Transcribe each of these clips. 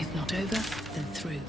If not over, then through.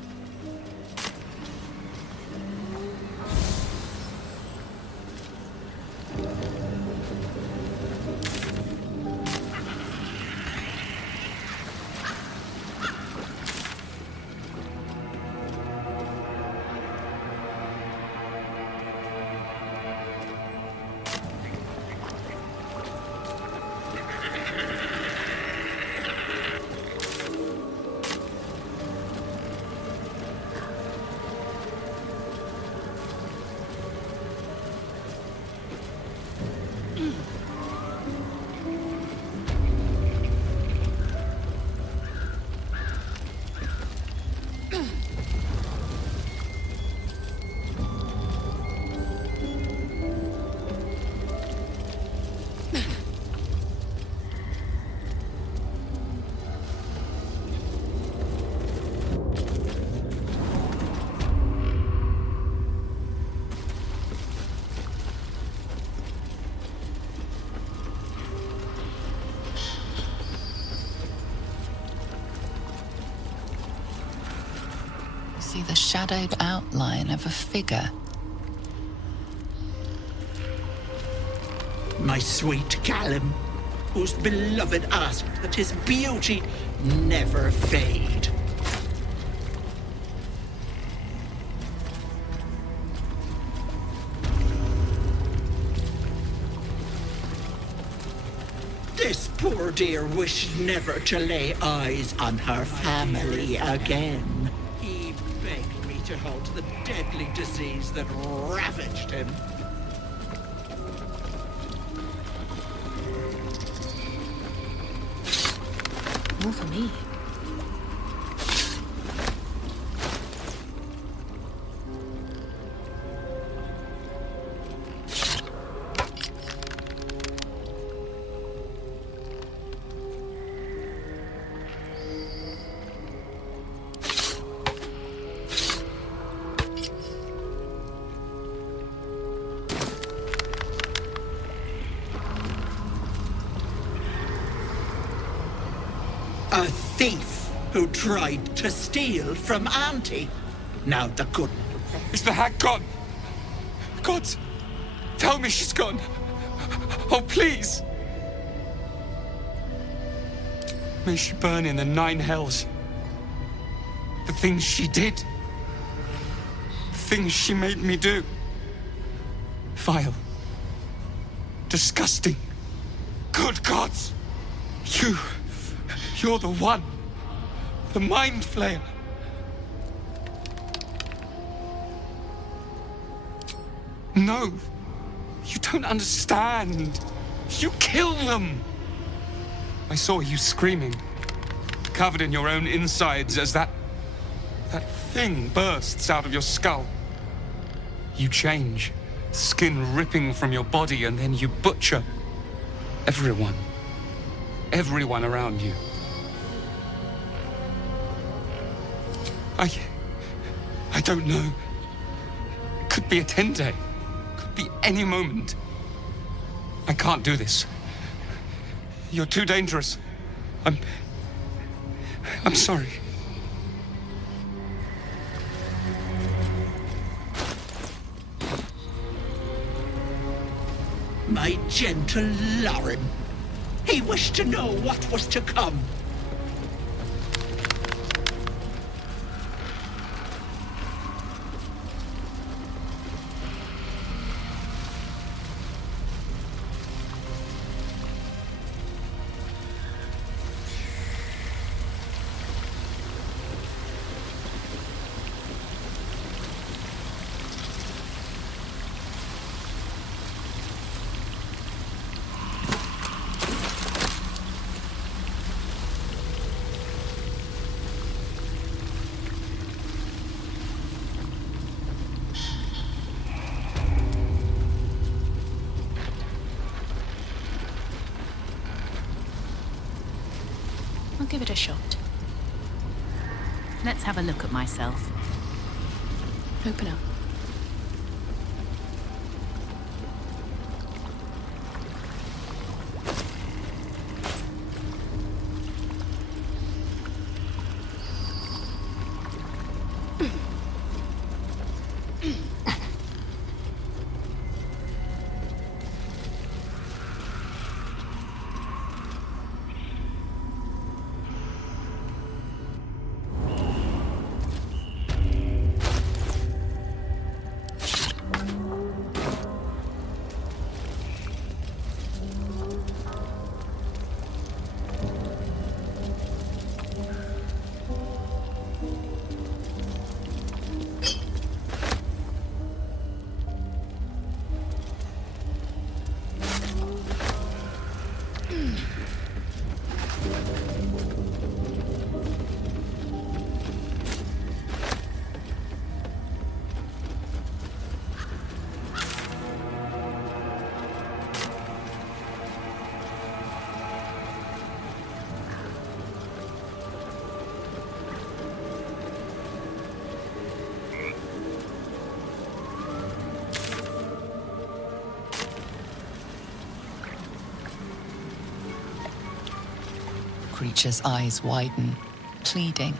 See the shadowed outline of a figure. My sweet Callum, whose beloved asked that his beauty never fade. This poor dear wished never to lay eyes on her family again. He begged me to halt the deadly disease that ravaged him. More for me. A thief who tried to steal from Auntie. Now the good... Is the hag gone? God, tell me she's gone. Oh, please. May she burn in the 9 hells. The things she did. The things she made me do. Vile. Disgusting. Good gods. You're the one. The Mind Flayer. No. You don't understand. You kill them. I saw you screaming, covered in your own insides as that thing bursts out of your skull. You change, skin ripping from your body, and then you butcher everyone around you. I don't know. It could be a 10-day. Could be any moment. I can't do this. You're too dangerous. I'm sorry. My gentle Lauren. He wished to know what was to come. I'll give it a shot. Let's have a look at myself. Open up. creature's eyes widen, pleading.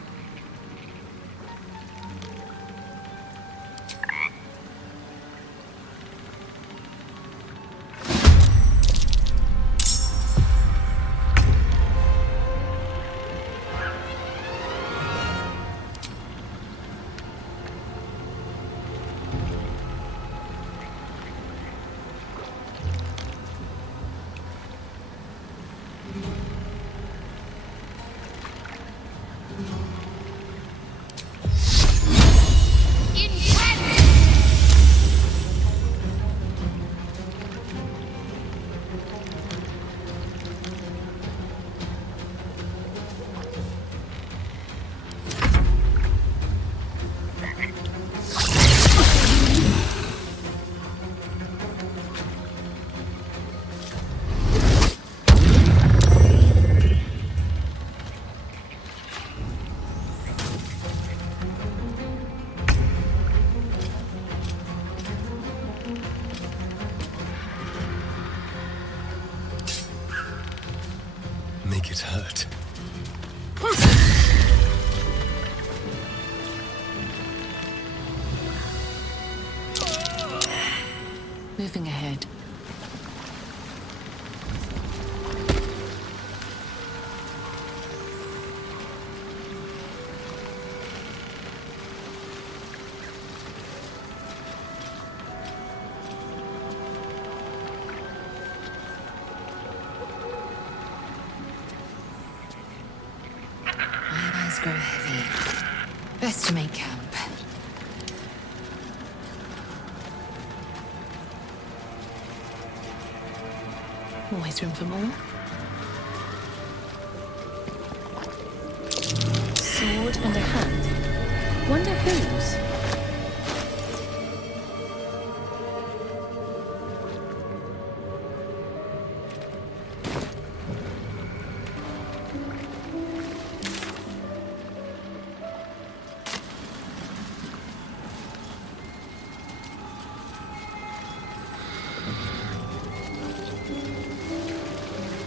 Make it hurt. Moving ahead. My eyes grow heavy. Best to make camp. Always room for more. Sword and a hand. Wonder whose?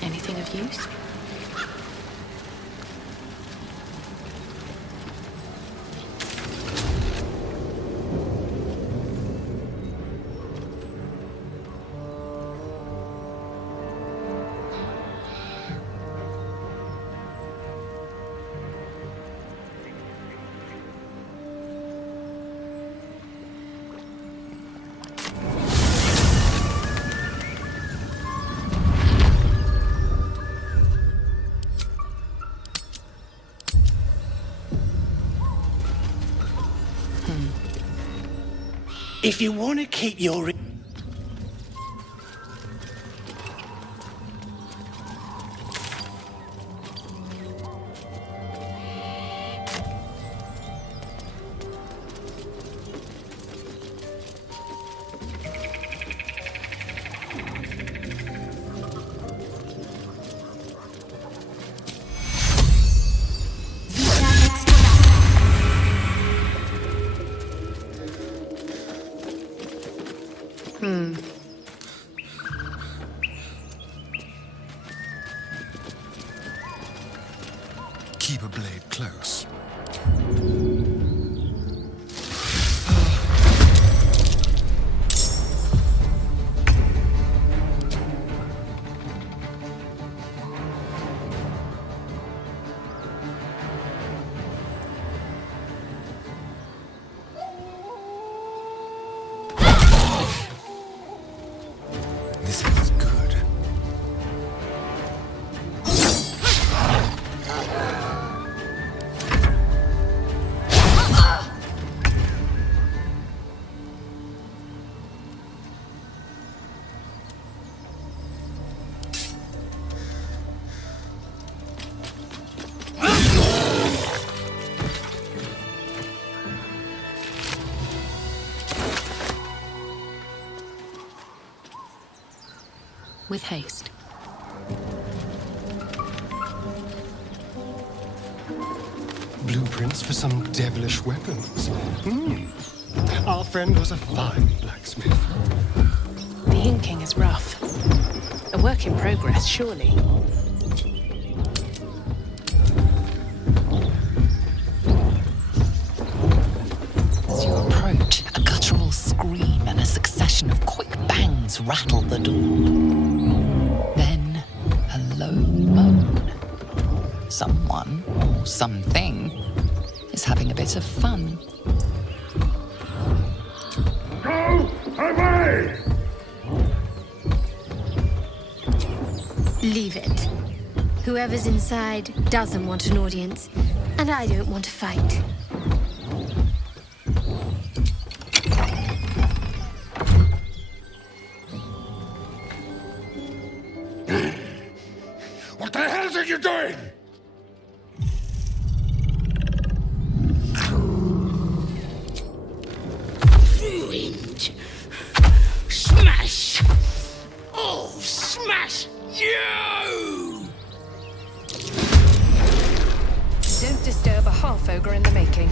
Anything of use? If you want to keep your... Keep a blade close. This is good. With haste. Blueprints for some devilish weapons. Our friend was a fine blacksmith. The inking is rough. A work in progress, surely. rattle the door. Then a low moan. Someone or something is having a bit of fun. Go away! Leave it. Whoever's inside doesn't want an audience, and I don't want to fight. What the hell are you doing? Ruined. Smash! Oh, smash you! Don't disturb a half-ogre in the making.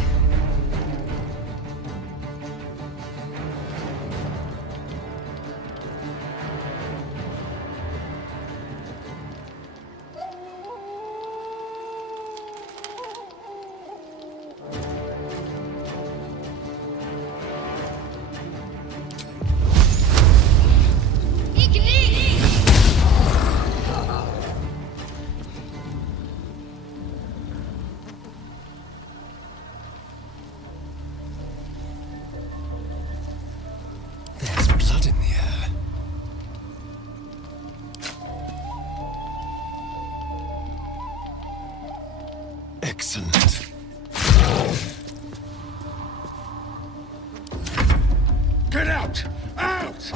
There's blood in the air. Excellent. Get out! Out!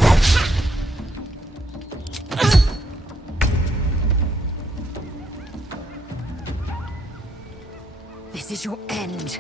This is your end.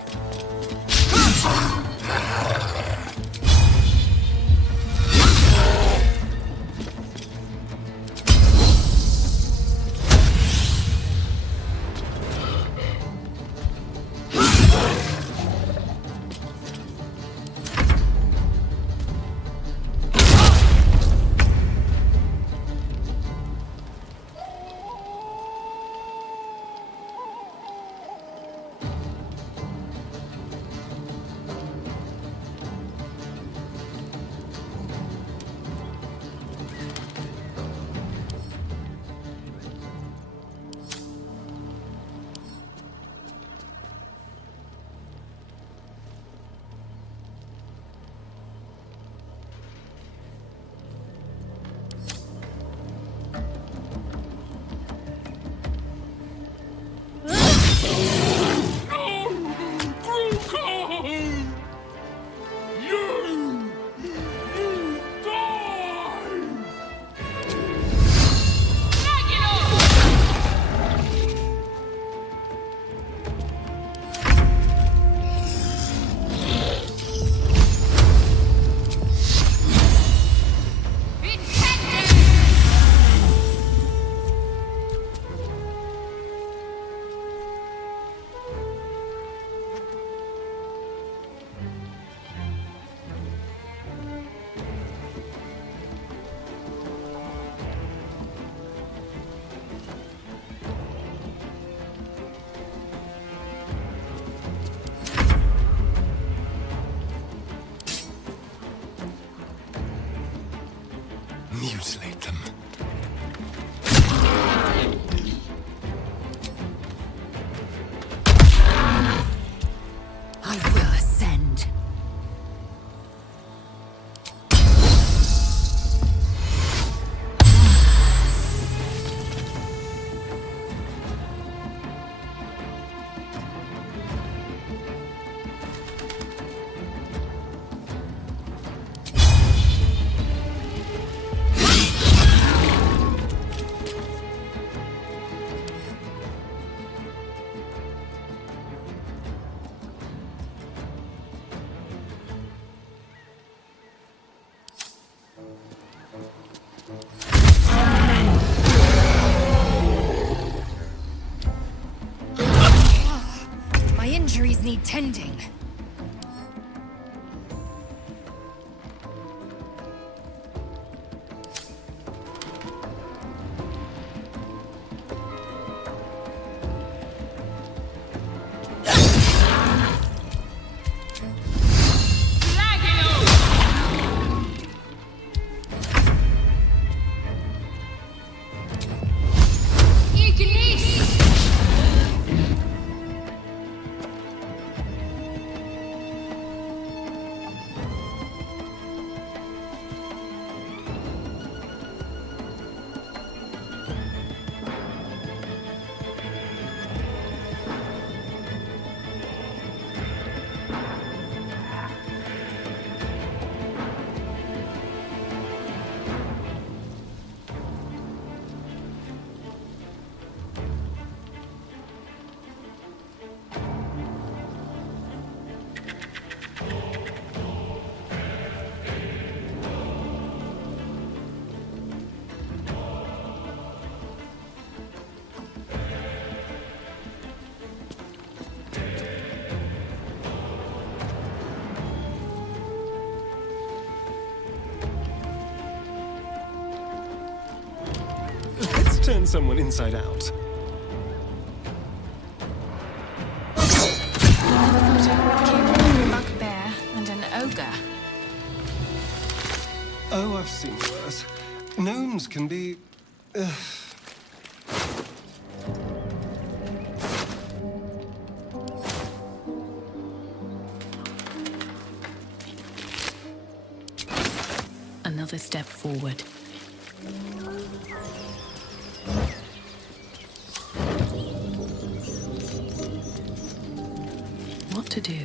Mutilate them. I will ascend. My injuries need tending. turn someone inside out. Never thought I'd walk in with a bugbear and an ogre. Oh, I've seen worse. Gnomes can be... Another step forward. What to do?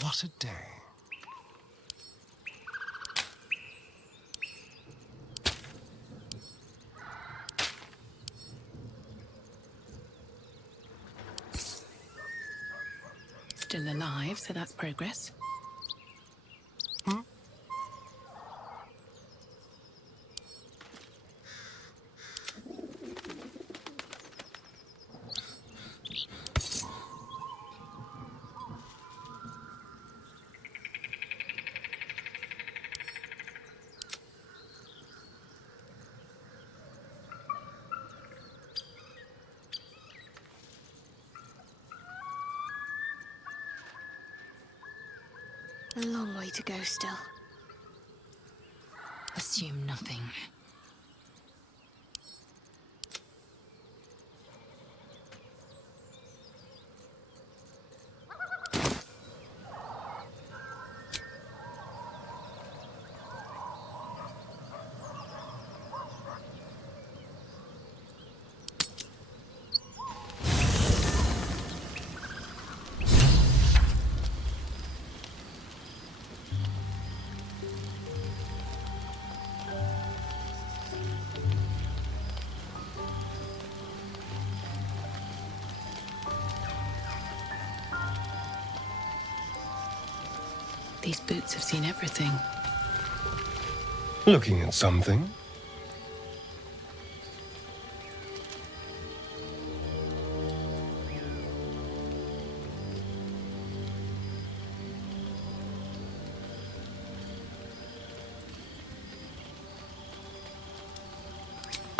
What a day. Still alive, so that's progress. A long way to go still. Assume nothing. These boots have seen everything. Looking at something?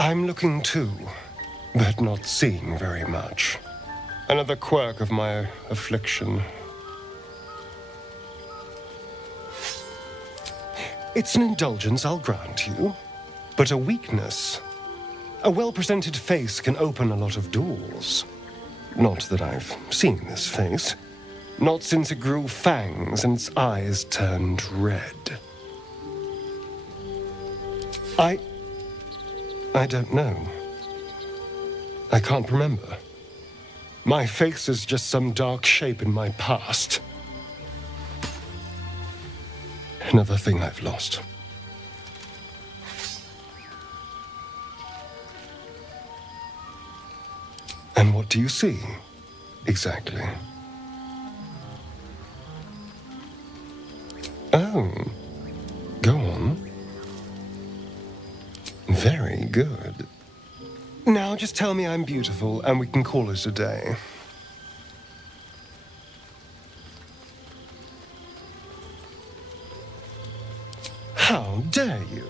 I'm looking too, but not seeing very much. Another quirk of my affliction. It's an indulgence, I'll grant you, but a weakness. A well-presented face can open a lot of doors. Not that I've seen this face. Not since it grew fangs and its eyes turned red. I don't know. I can't remember. My face is just some dark shape in my past. Another thing I've lost. And what do you see, exactly? Oh, go on. Very good. Now just tell me I'm beautiful and we can call it a day. How dare you?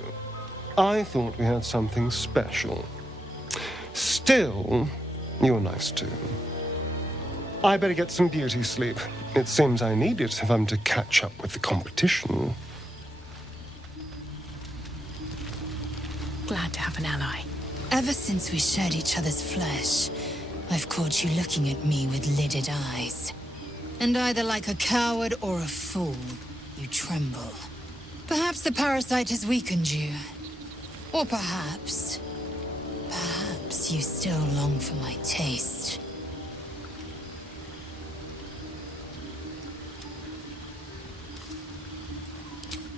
I thought we had something special. Still, you're nice too. I better get some beauty sleep. It seems I need it if I'm to catch up with the competition. Glad to have an ally. Ever since we shared each other's flesh, I've caught you looking at me with lidded eyes. And either like a coward or a fool, you tremble. Perhaps the parasite has weakened you. Or perhaps you still long for my taste.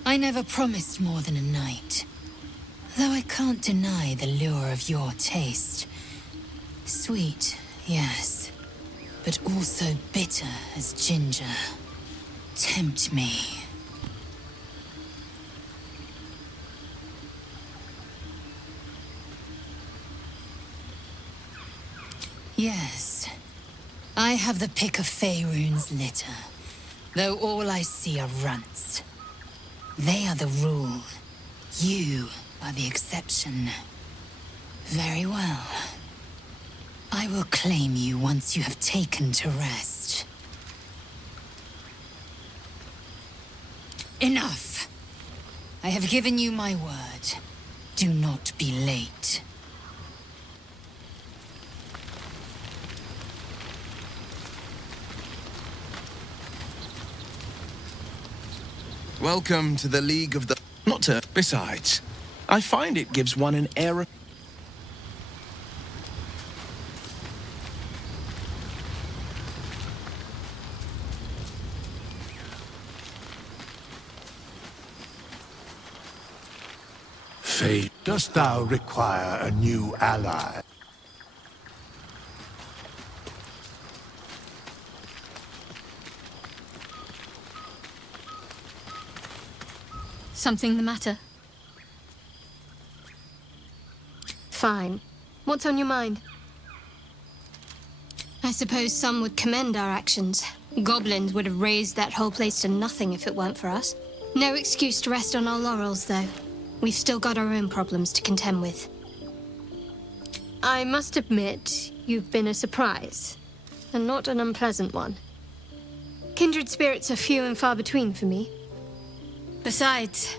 I never promised more than a night. Though I can't deny the lure of your taste. Sweet, yes, but also bitter as ginger. Tempt me. Yes, I have the pick of Faerun's litter, though all I see are runts. They are the rule. You are the exception. Very well. I will claim you once you have taken to rest. Enough! I have given you my word. Do not be late. Welcome to the League of the... Not to... Besides, I find it gives one an air of... Fate, dost thou require a new ally? Something the matter? Fine. What's on your mind? I suppose some would commend our actions. Goblins would have razed that whole place to nothing if it weren't for us. No excuse to rest on our laurels, though. We've still got our own problems to contend with. I must admit, you've been a surprise, and not an unpleasant one. Kindred spirits are few and far between for me. Besides,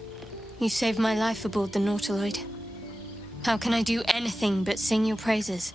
you saved my life aboard the Nautiloid. How can I do anything but sing your praises?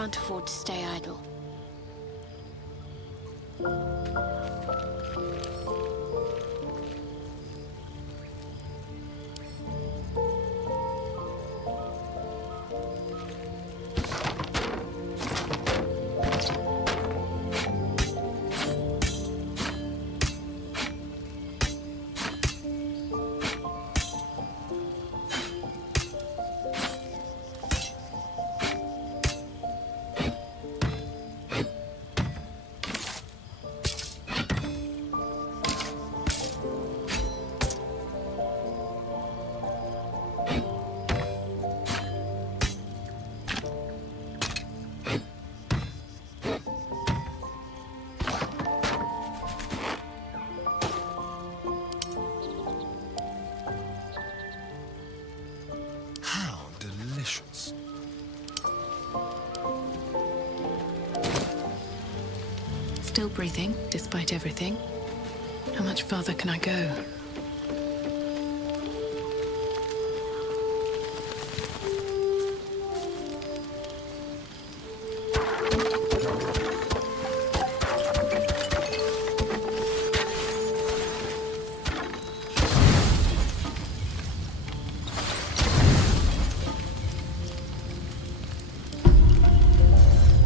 can't afford to stay idle. How delicious. Still breathing, despite everything. How much farther can I go?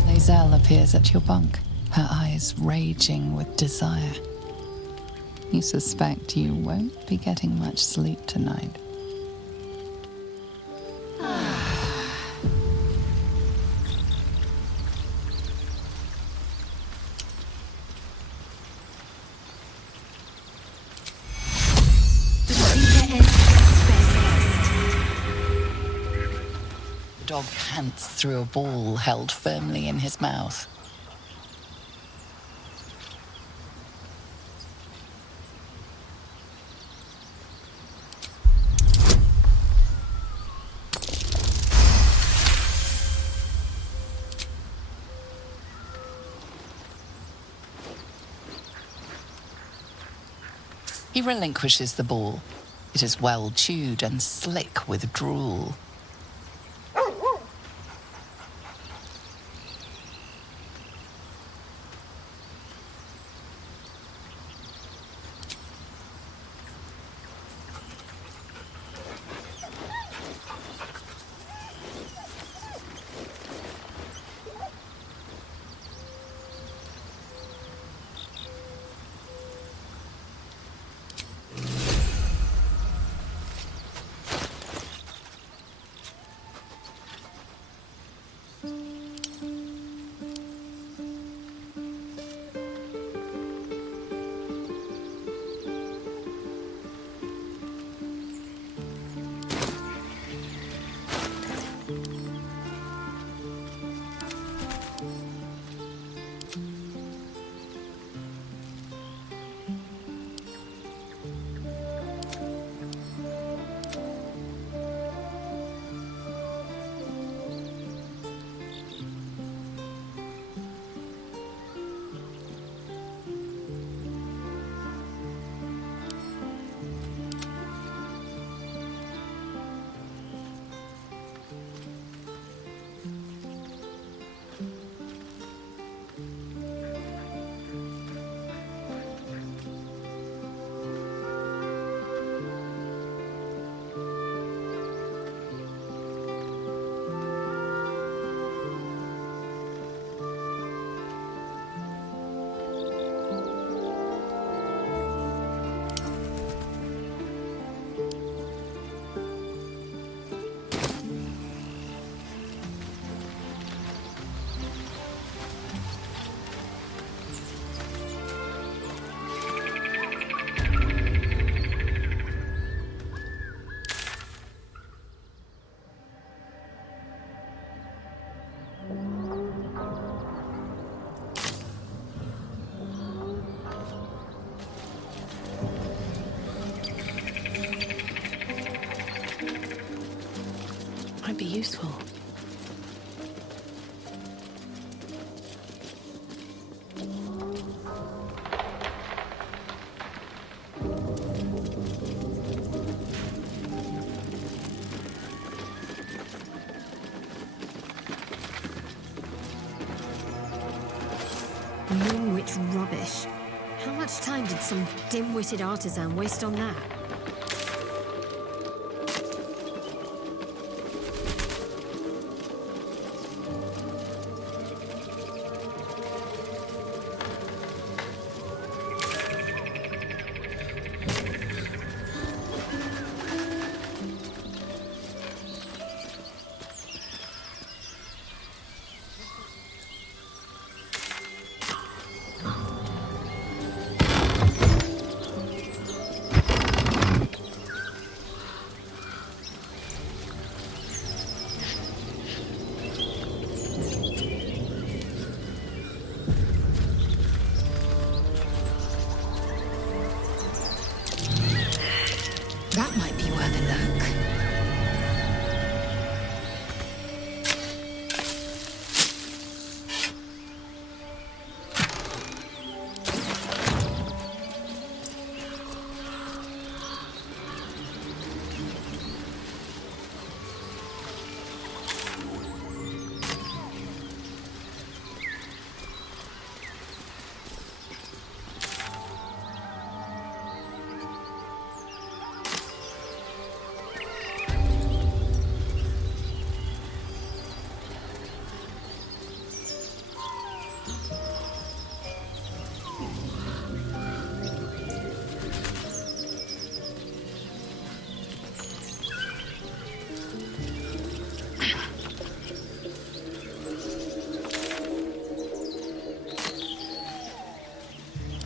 Lae'zel appears at your bunk, her eyes raging with desire. You suspect you won't be getting much sleep tonight. The dog pants through a ball held firmly in his mouth. He relinquishes the ball. It is well chewed and slick with drool. Might be useful. Moonwitch rubbish. How much time did some dim-witted artisan waste on that? That might be worth a look.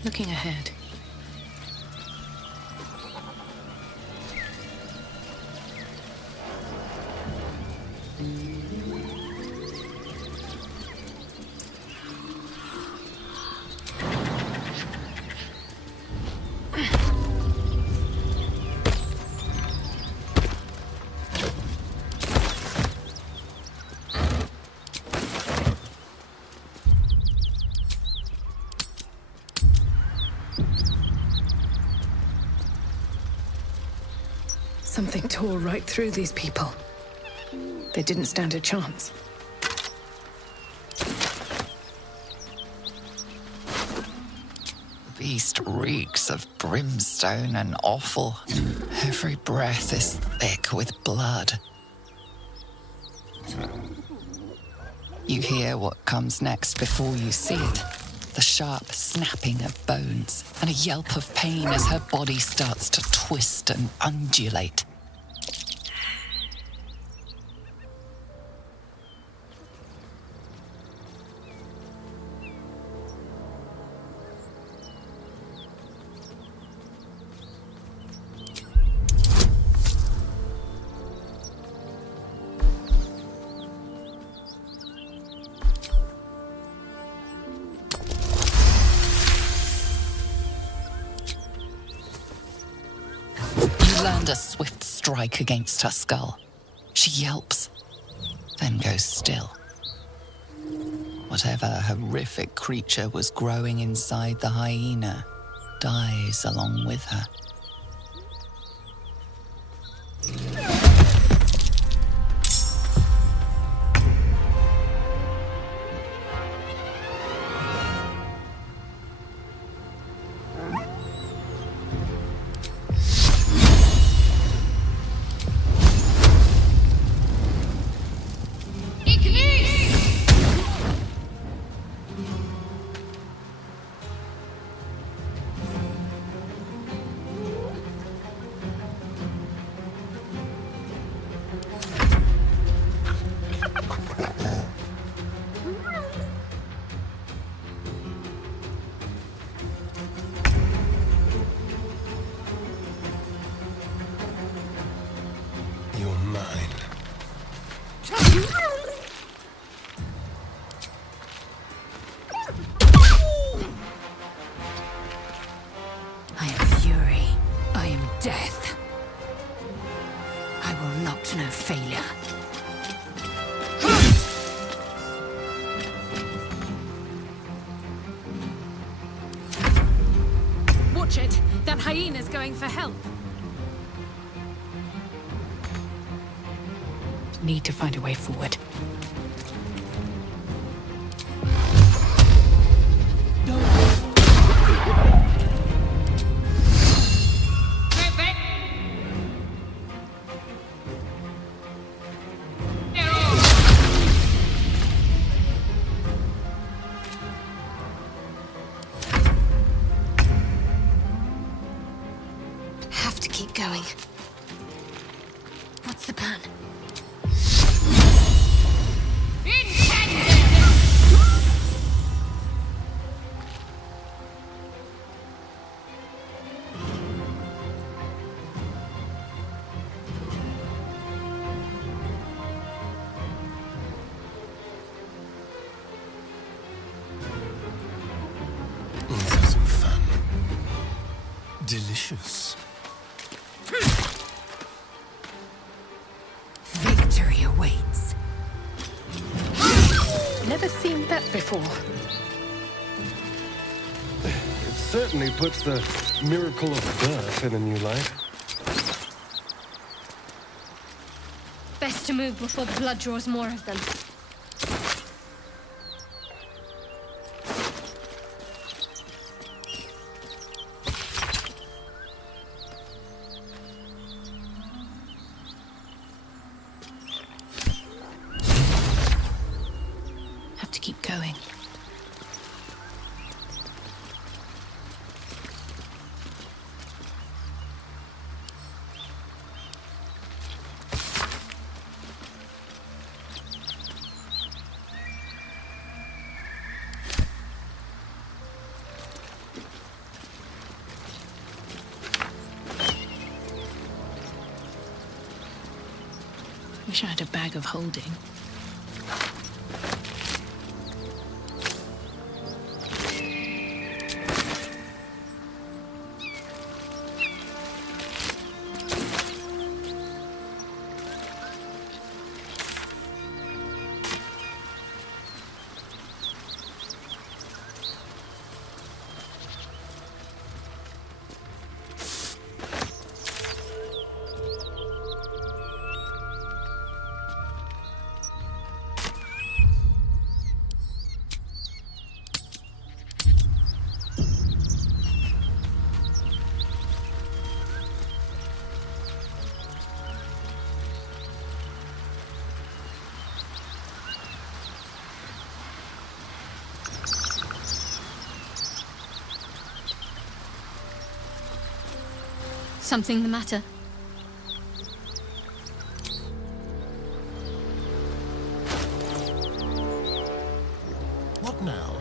Looking ahead. Something tore right through these people. They didn't stand a chance. The beast reeks of brimstone and offal. Every breath is thick with blood. You hear what comes next before you see it. The sharp snapping of bones and a yelp of pain as her body starts to twist and undulate. Land a swift strike against her skull. She yelps, then goes still. Whatever horrific creature was growing inside the hyena dies along with her. You're mine. I am fury. I am death. I will not know failure. Watch it! That hyena's going for help. Need to find a way forward. going. What's the plan? Let's have some fun. Delicious. Victory awaits. Never seen that before. It certainly puts the miracle of birth in a new light. Best to move before the blood draws more of them. Have to keep going. Wish I had a bag of holding. Something the matter? What now?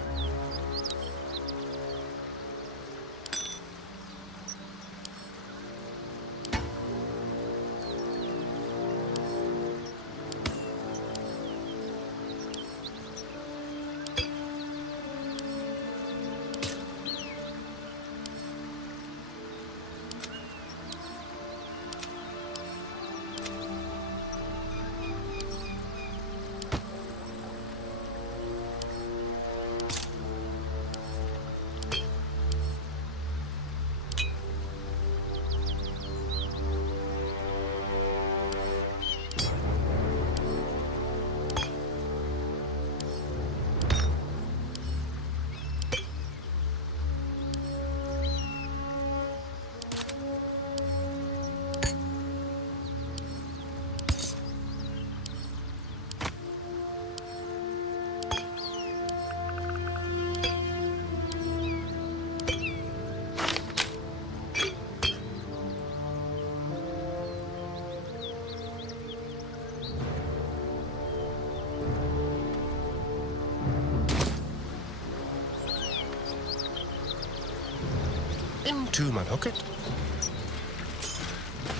Into my pocket.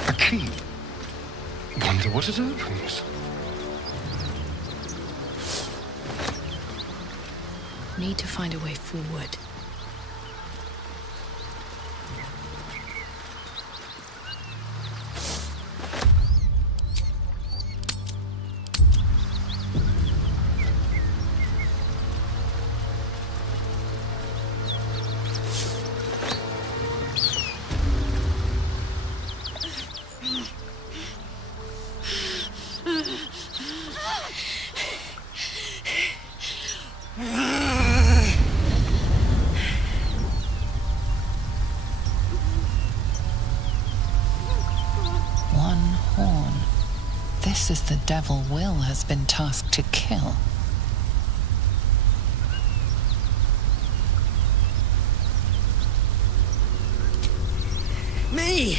A key. Wonder what it opens. Need to find a way forward. This is the devil Will has been tasked to kill. Me!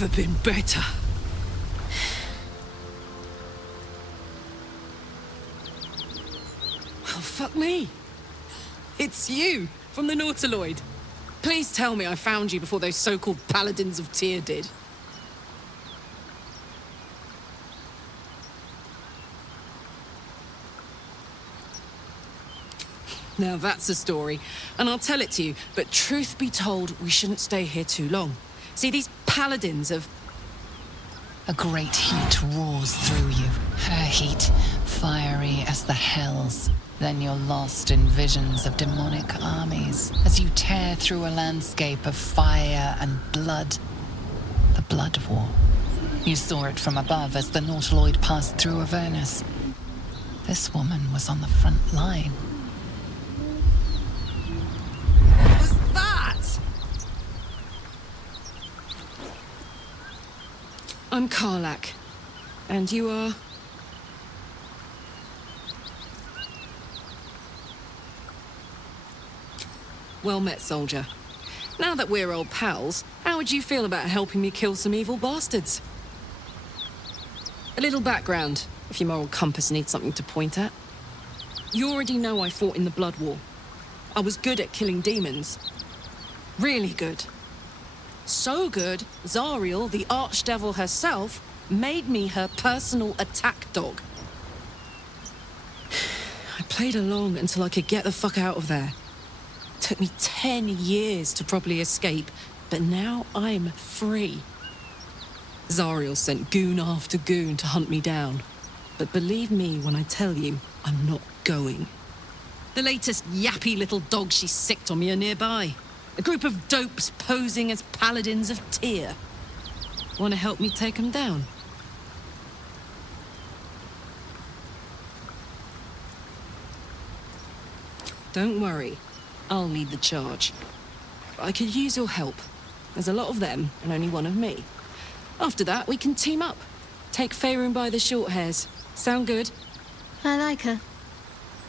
never been better. Oh, fuck me. It's you, from the Nautiloid. Please tell me I found you before those so-called Paladins of Tyr did. Now that's a story, and I'll tell it to you, but truth be told, we shouldn't stay here too long. See, these Paladins of... A great heat roars through you, her heat, fiery as the hells. Then you're lost in visions of demonic armies as you tear through a landscape of fire and blood. The Blood War. You saw it from above as the Nautiloid passed through Avernus. This woman was on the front line. What was that? I'm Karlak. And you are... Well met, soldier. Now that we're old pals, how would you feel about helping me kill some evil bastards? A little background, if your moral compass needs something to point at. You already know I fought in the Blood War. I was good at killing demons. Really good. So good, Zariel, the archdevil herself, made me her personal attack dog. I played along until I could get the fuck out of there. Took me 10 years to properly escape, but now I'm free. Zariel sent goon after goon to hunt me down. But believe me when I tell you, I'm not going. The latest yappy little dogs she sicked on me are nearby. A group of dopes posing as Paladins of Tyr. Want to help me take them down? Don't worry. I'll lead the charge. I could use your help. There's a lot of them, and only one of me. After that, we can team up. Take Faerun by the short hairs. Sound good? I like her.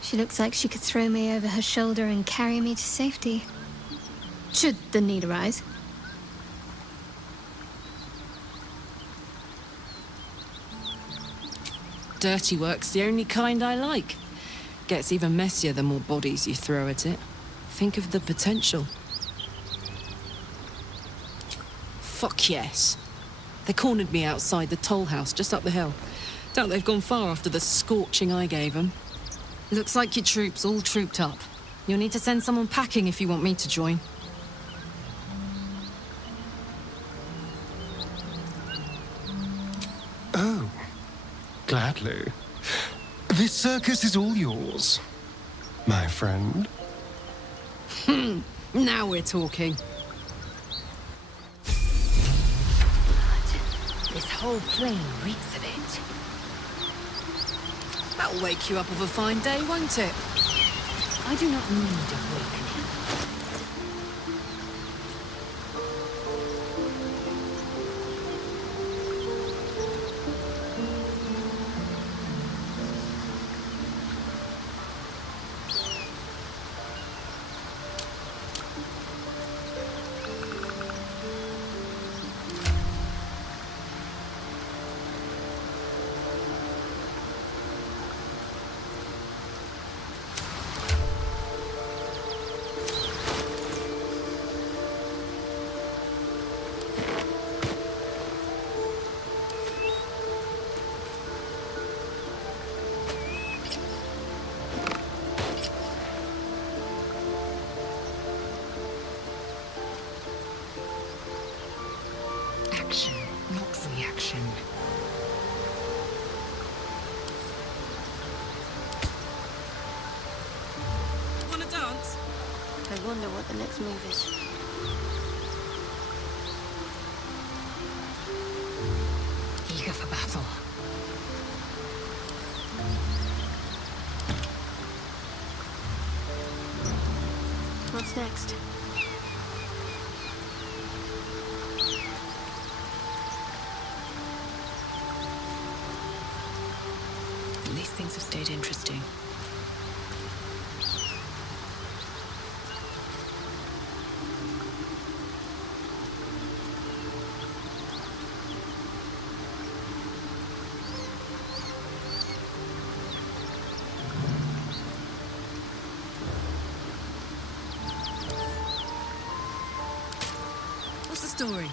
She looks like she could throw me over her shoulder and carry me to safety. Should the need arise. Dirty work's the only kind I like. Gets even messier the more bodies you throw at it. Think of the potential. Fuck yes. They cornered me outside the toll house just up the hill. Doubt they've gone far after the scorching I gave them. Looks like your troops all trooped up. You'll need to send someone packing if you want me to join. Oh, gladly. This circus is all yours, my friend. Now we're talking. This whole plain reeks of it. That'll wake you up of a fine day, won't it? I do not need awakening. Action, not reaction. Wanna dance? I wonder what the next move is. Eager for battle. What's next? At least things have stayed interesting. story.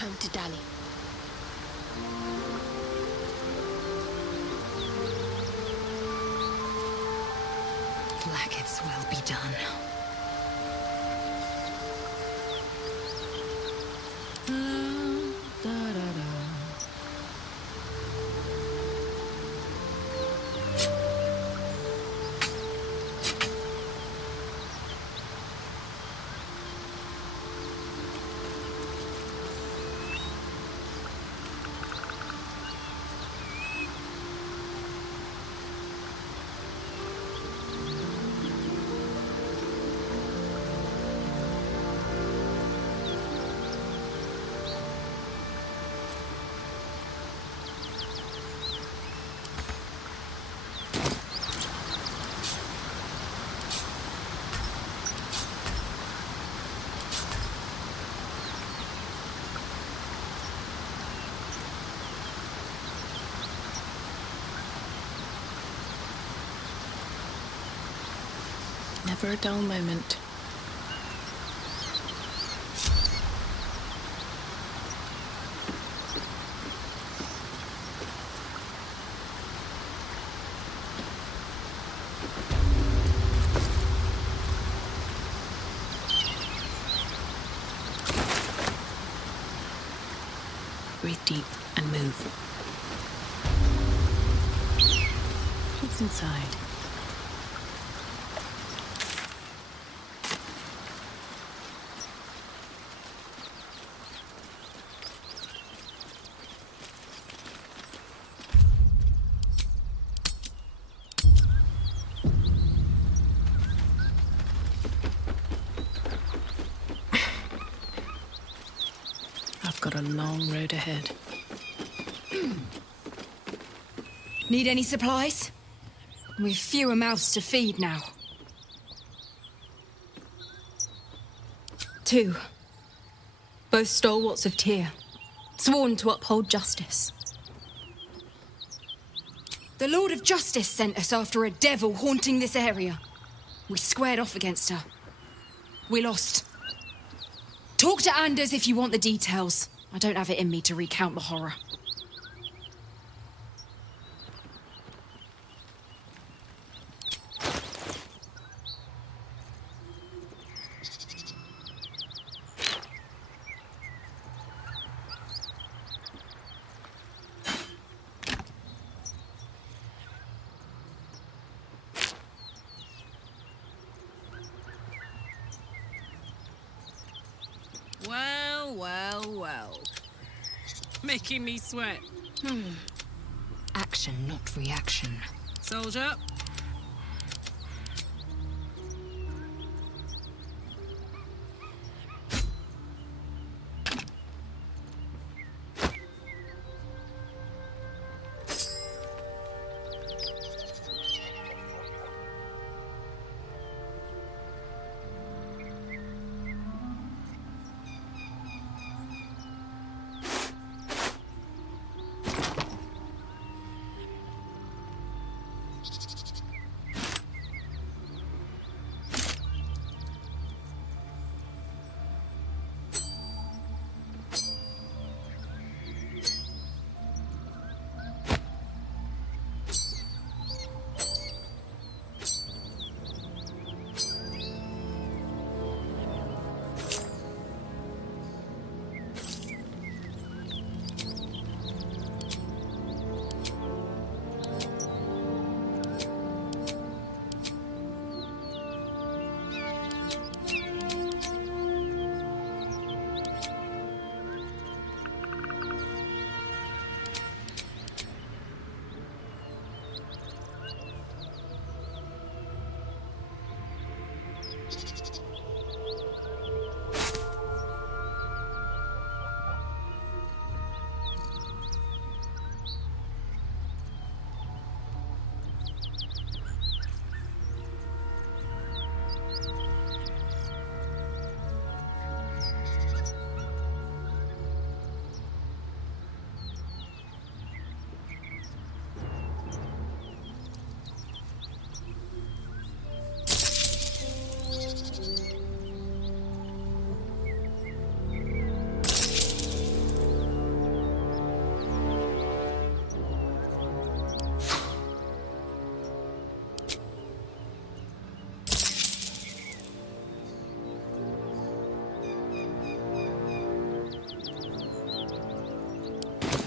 time to dally. Blackett's will be done. Never a dull moment. Breathe deep and move. What's inside? I've got a long road ahead. Need any supplies? We've fewer mouths to feed now. 2. Both stalwarts of Tyr, sworn to uphold justice. The Lord of Justice sent us after a devil haunting this area. We squared off against her. We lost. Talk to Anders if you want the details. I don't have it in me to recount the horror. Well, well, well. Making me sweat. Action, not reaction. Soldier.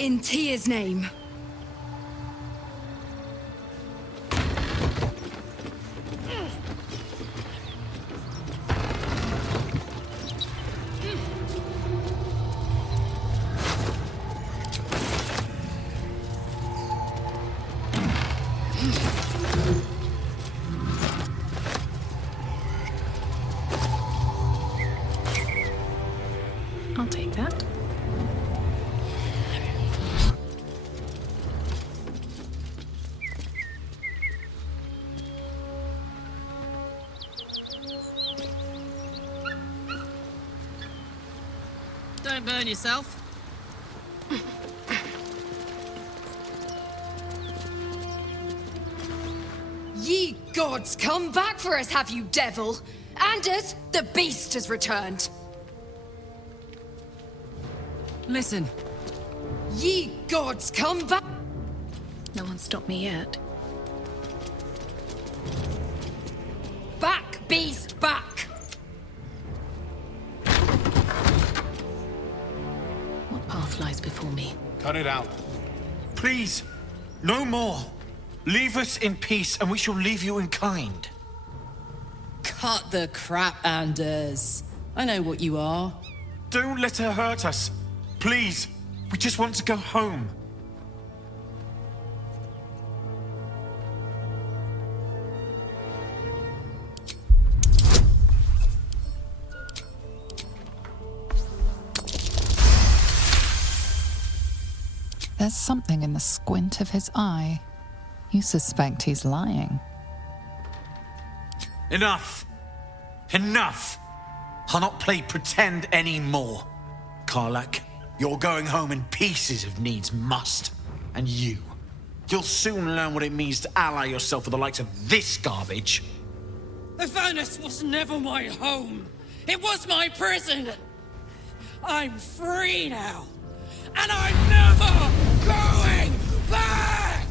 in Tia's name? I'll take that. Don't burn yourself. Ye gods, come back for us, have you, devil? Anders, the beast has returned. Listen, Ye gods, come back. No one stopped me yet. Back, beast, back. What path lies before me? Cut it out. Please, no more. Leave us in peace, and we shall leave you in kind. cut the crap, Anders. I know what you are. Don't let her hurt us. Please, we just want to go home. There's something in the squint of his eye. You suspect he's lying. Enough! Enough! I'll not play pretend anymore. Karlak, you're going home in pieces if needs must. And you'll soon learn what it means to ally yourself with the likes of this garbage. Avernus was never my home. It was my prison. I'm free now. And I'm never going back!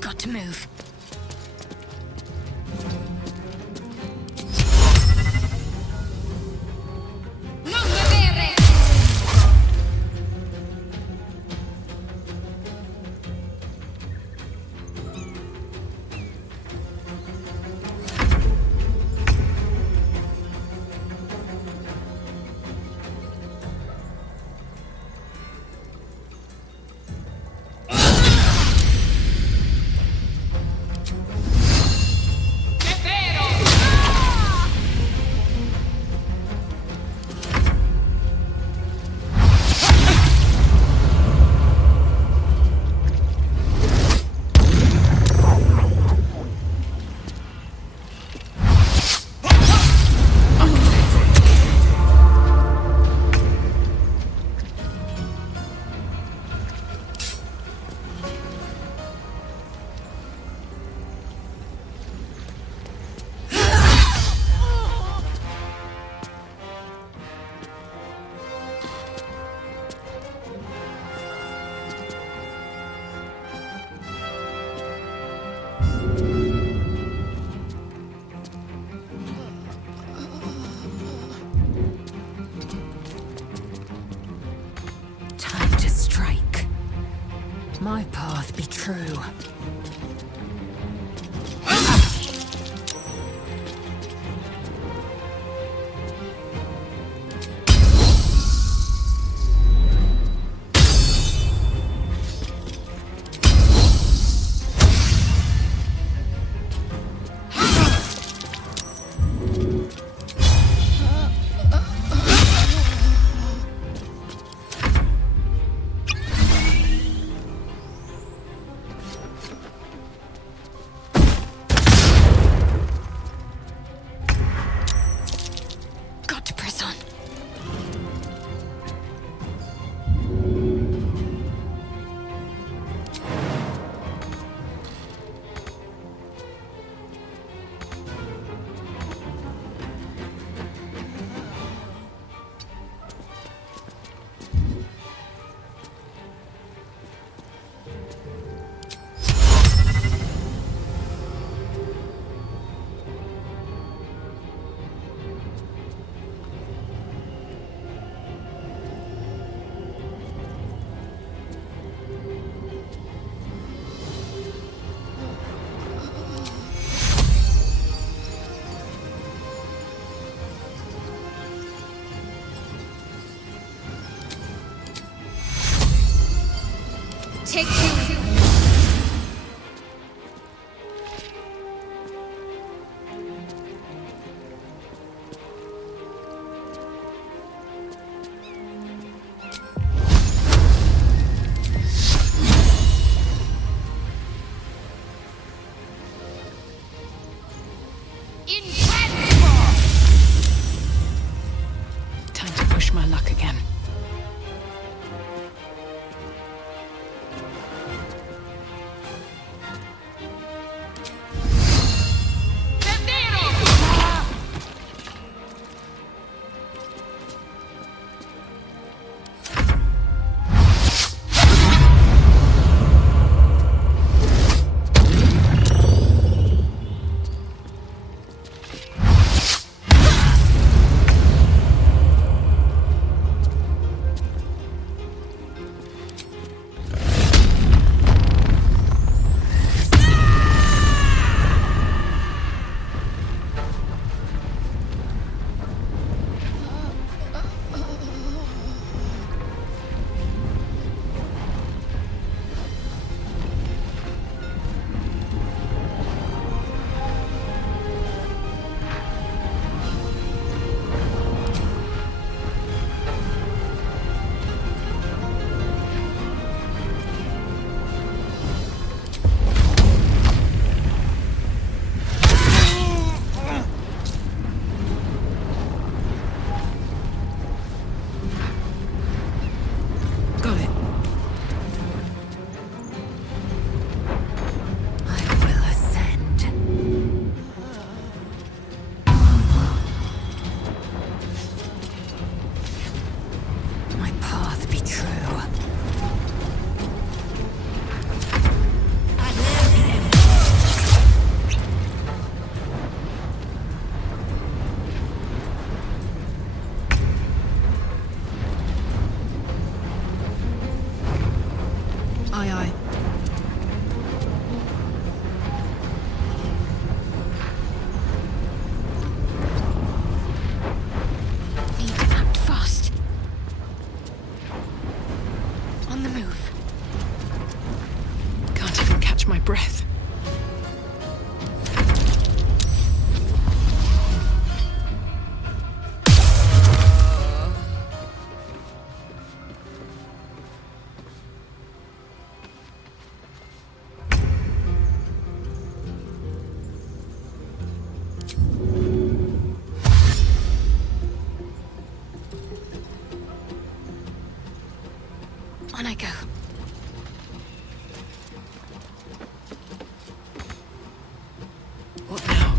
Got to move. Time to strike. My path be true. Take two. Time to push my luck again. Got it. I will ascend. My path be true. Aye, aye. Need to act fast. On the move. Can't even catch my breath. On I go. What now?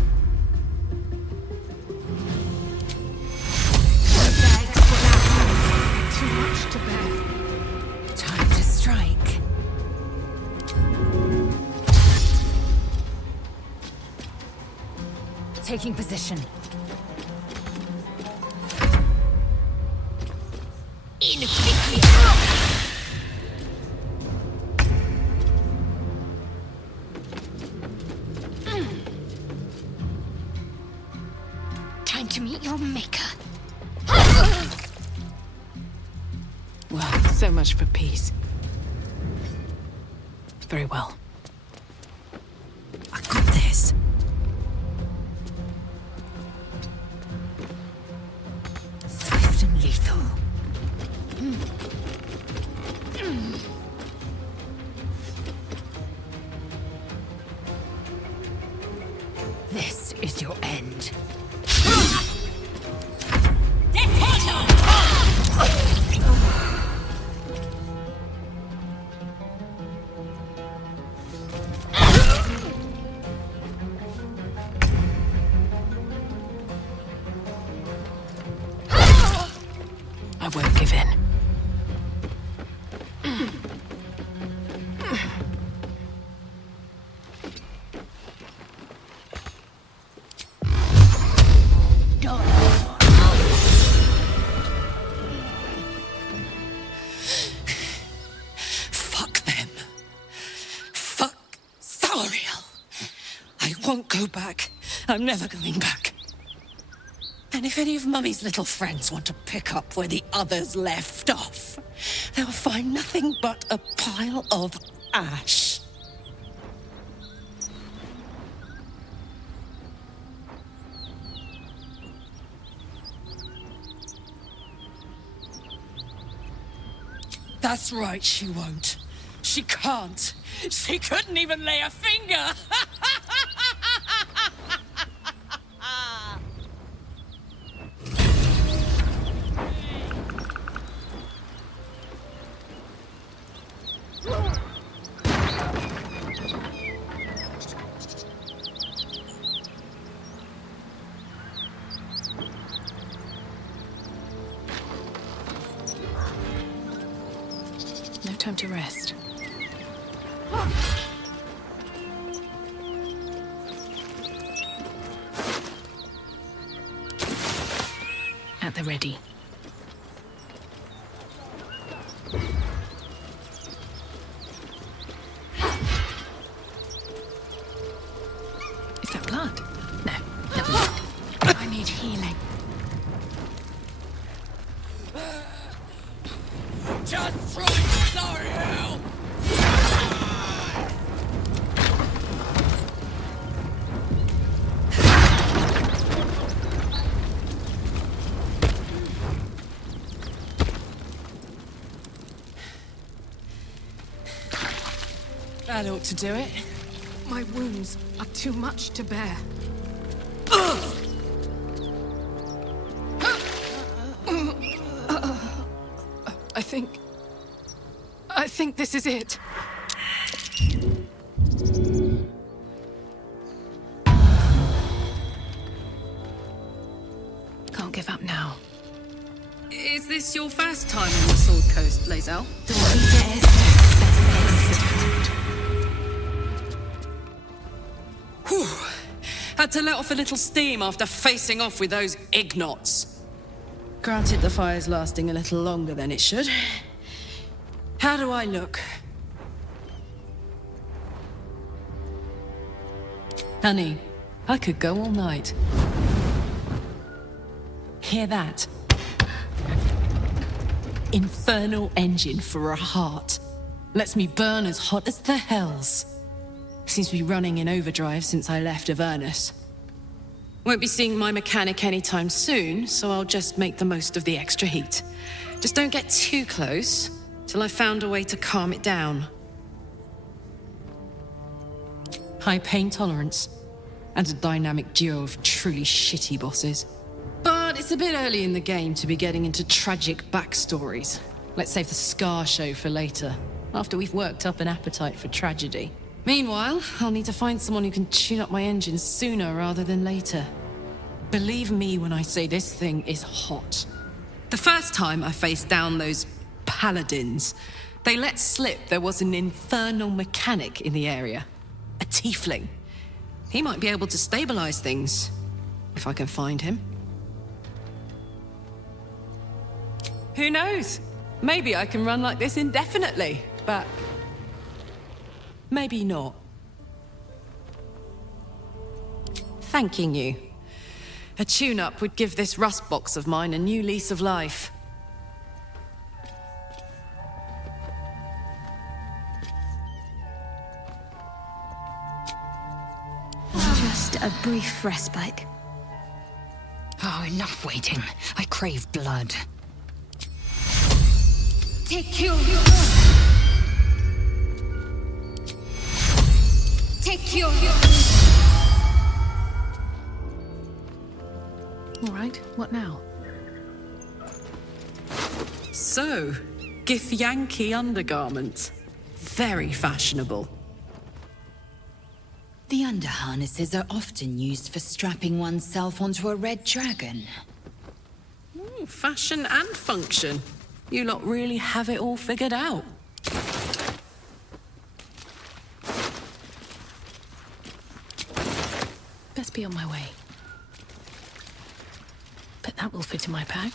Too much to bear. Time to strike. Taking position. Time to meet your maker. Well, so much for peace. Very well. I got this. Swift and lethal. This is your end. I won't give in. Fuck them. Fuck Zariel. I won't go back. I'm never going back. And if any of Mummy's little friends want to pick up where the others left off, they'll find nothing but a pile of ash. That's right, she won't. She can't. She couldn't even lay a finger. No time to rest. At the ready. Is that blood? No, never mind. I need healing. Just trying to sorry you! That ought to do it. My wounds are too much to bear. I think this is it. Can't give up now. Is this your first time on the Sword Coast, Lae'zel? Whew. Had to let off a little steam after facing off with those Ignots. Granted, the fire's lasting a little longer than it should. How do I look? Honey, I could go all night. Hear that? Infernal engine for a heart. Lets me burn as hot as the hells. Seems to be running in overdrive since I left Avernus. Won't be seeing my mechanic anytime soon, so I'll just make the most of the extra heat. Just don't get too close, till I've found a way to calm it down. High pain tolerance, and a dynamic duo of truly shitty bosses. But it's a bit early in the game to be getting into tragic backstories. Let's save the Scar show for later, after we've worked up an appetite for tragedy. Meanwhile, I'll need to find someone who can tune up my engine sooner rather than later. Believe me when I say this thing is hot. The first time I faced down those paladins, they let slip there was an infernal mechanic in the area. A tiefling. He might be able to stabilize things, if I can find him. Who knows? Maybe I can run like this indefinitely, but maybe not. Thanking you. A tune-up would give this rust box of mine a new lease of life. Just a brief respite. Oh, enough waiting. I crave blood. Take your... Take your... All right, what now? So, Githyanki undergarments. Very fashionable. The underharnesses are often used for strapping oneself onto a red dragon. Ooh, fashion and function. You lot really have it all figured out. Best be on my way. Bet that will fit in my pack.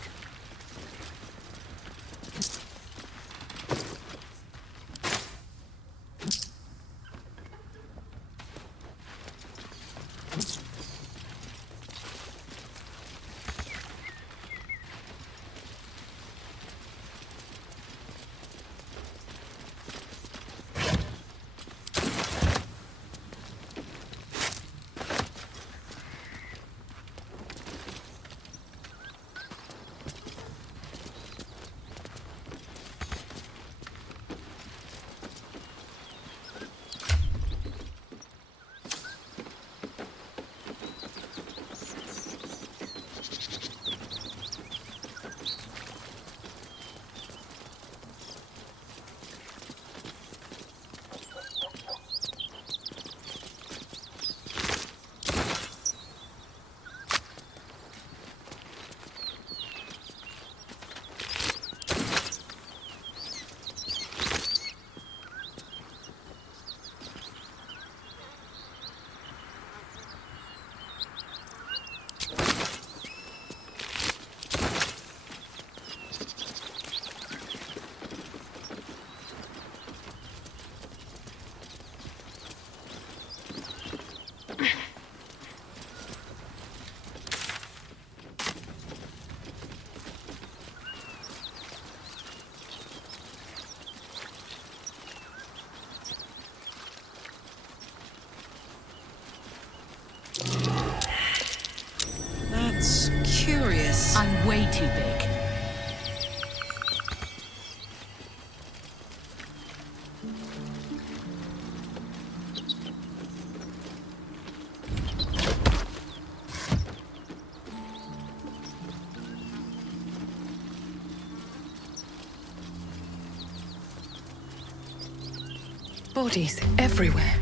Bodies everywhere.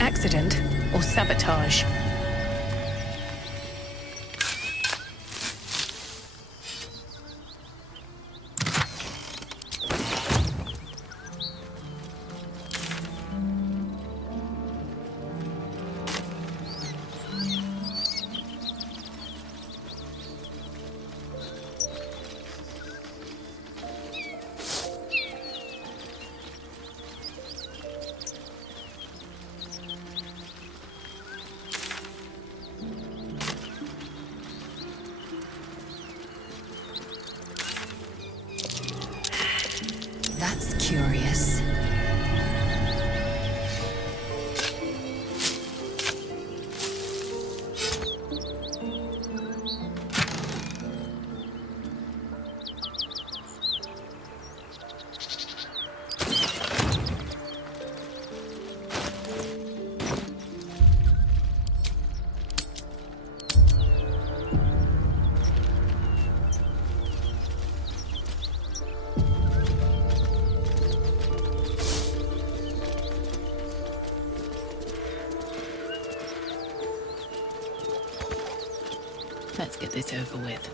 Accident or sabotage? That's curious. Let's get this over with.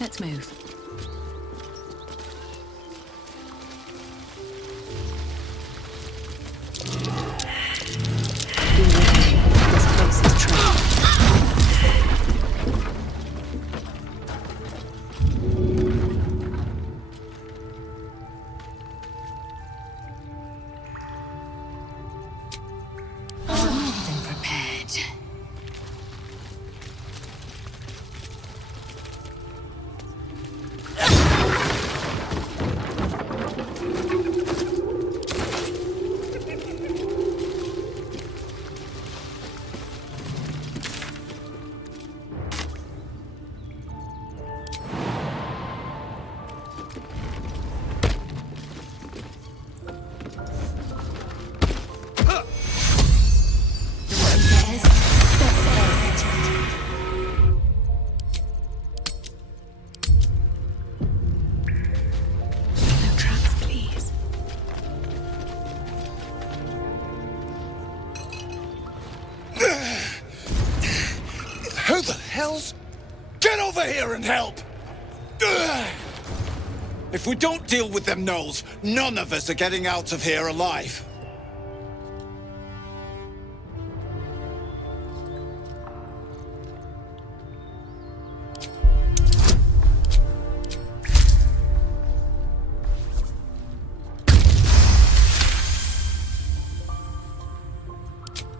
Let's move. This place is trapped. More than prepared. No traps, please. Who the hell's... Get over here and help! If we don't deal with them gnolls, none of us are getting out of here alive.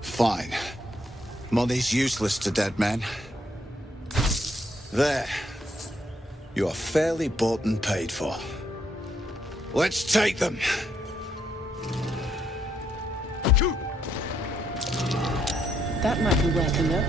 Fine. Money's useless to dead men. There. You are fairly bought and paid for. Let's take them! That might be worth a look.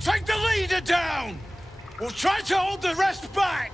Take the leader down! We'll try to hold the rest back!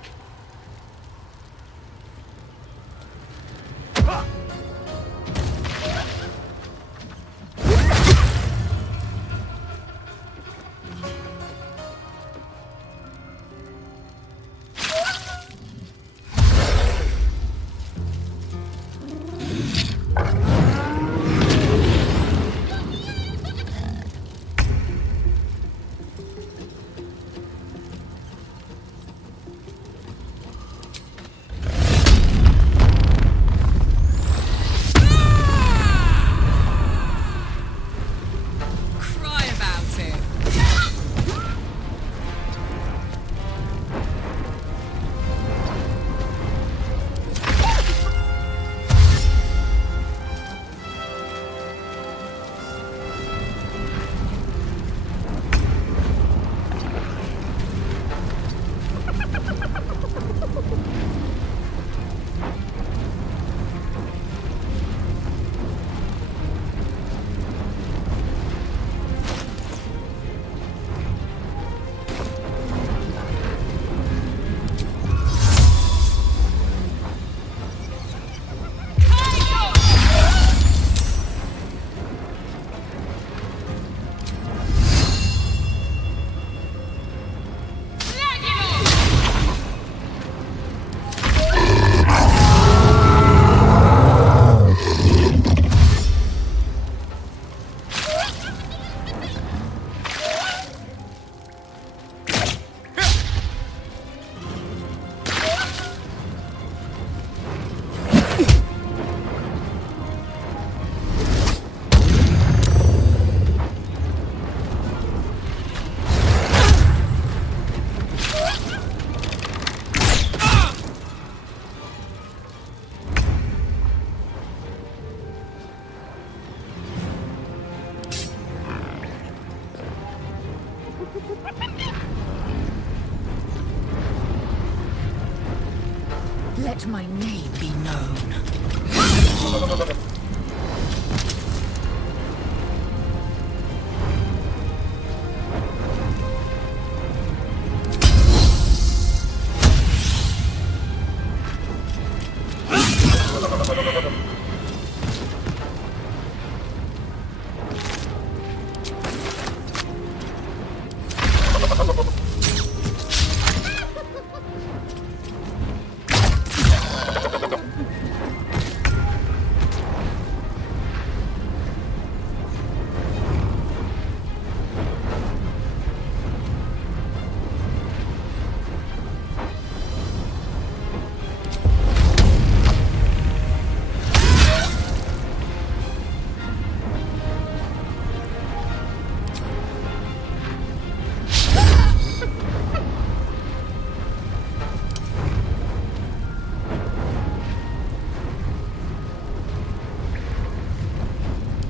Let my name be known.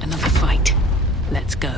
Another fight. Let's go.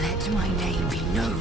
Let my name be known.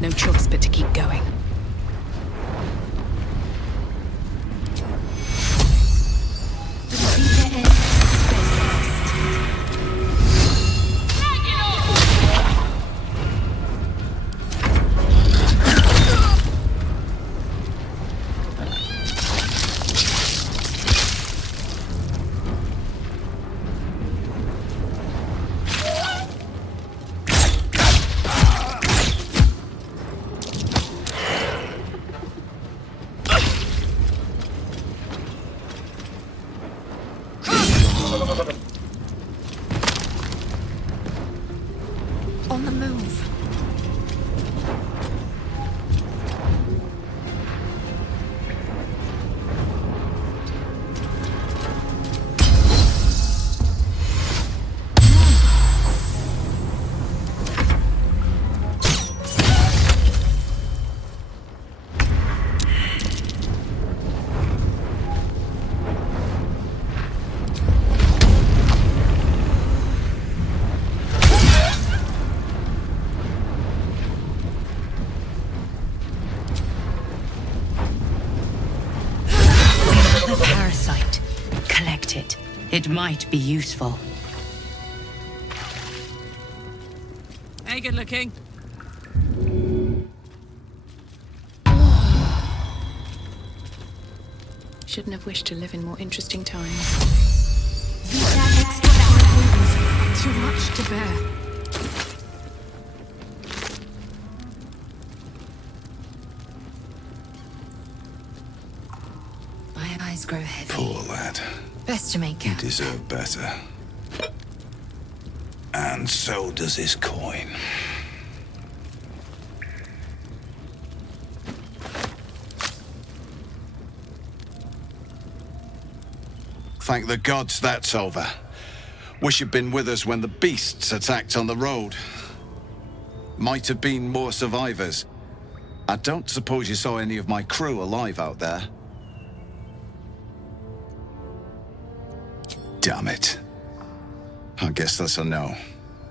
No choice but to keep going. On the move. Parasite. Collect it. It might be useful. Hey, good looking. Shouldn't have wished to live in more interesting times. Too much to bear. My eyes grow heavy. Poor lad. Best to make. You deserve better. And so does his coin. Thank the gods that's over. Wish you'd been with us when the beasts attacked on the road. Might have been more survivors. I don't suppose you saw any of my crew alive out there? Damn it. I guess that's a no.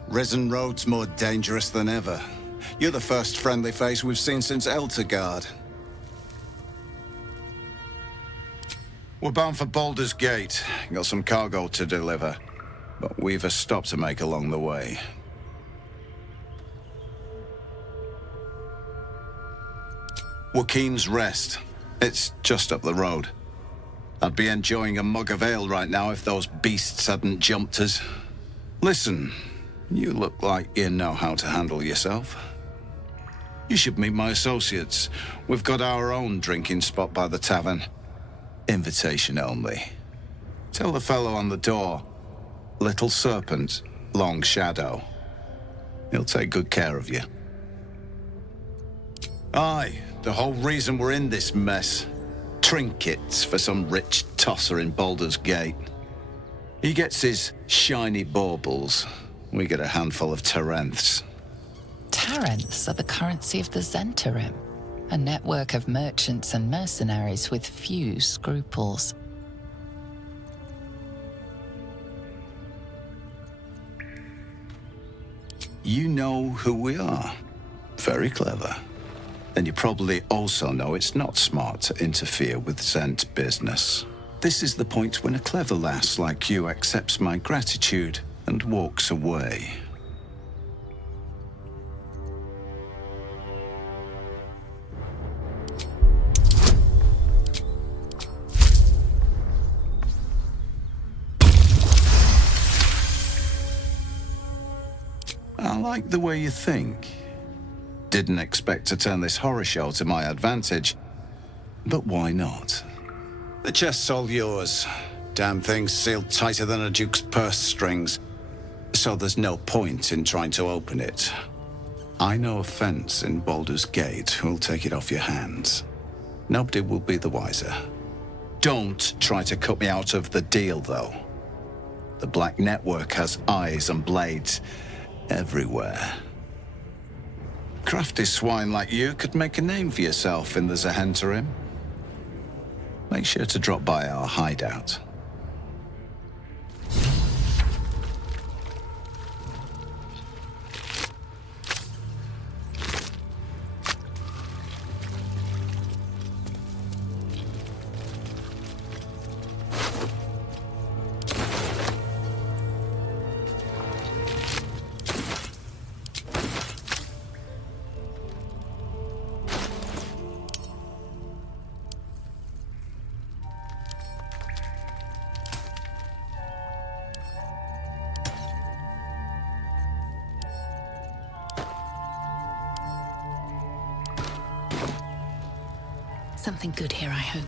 Risen Road's more dangerous than ever. You're the first friendly face we've seen since Eltergard. We're bound for Baldur's Gate. Got some cargo to deliver. But we've a stop to make along the way. Joaquin's Rest. It's just up the road. I'd be enjoying a mug of ale right now if those beasts hadn't jumped us. Listen, you look like you know how to handle yourself. You should meet my associates. We've got our own drinking spot by the tavern. Invitation only. Tell the fellow on the door, Little Serpent, Long Shadow. He'll take good care of you. Aye, the whole reason we're in this mess. Trinkets for some rich tosser in Baldur's Gate. He gets his shiny baubles. We get a handful of Tarenths. Tarenths are the currency of the Zentarim, a network of merchants and mercenaries with few scruples. You know who we are. Very clever. And you probably also know it's not smart to interfere with Zent business. This is the point when a clever lass like you accepts my gratitude and walks away. I like the way you think. Didn't expect to turn this horror show to my advantage, but why not? The chest's all yours. Damn thing's sealed tighter than a duke's purse strings, so there's no point in trying to open it. I know a fence in Baldur's Gate who'll take it off your hands. Nobody will be the wiser. Don't try to cut me out of the deal, though. The Black Network has eyes and blades everywhere. Crafty swine like you could make a name for yourself in the Zahentarim. Make sure to drop by our hideout. Something good here, I hope.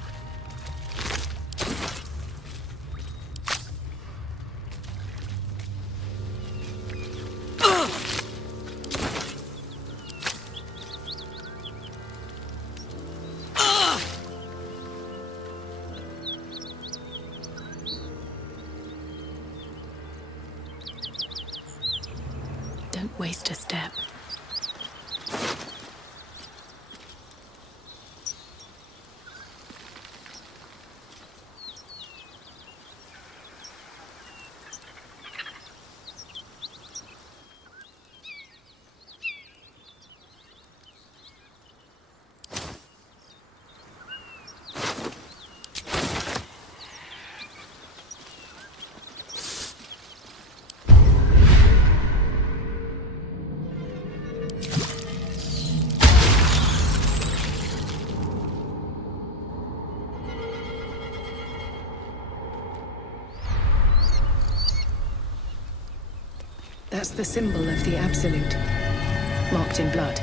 Don't waste a step. That's the symbol of the Absolute, marked in blood.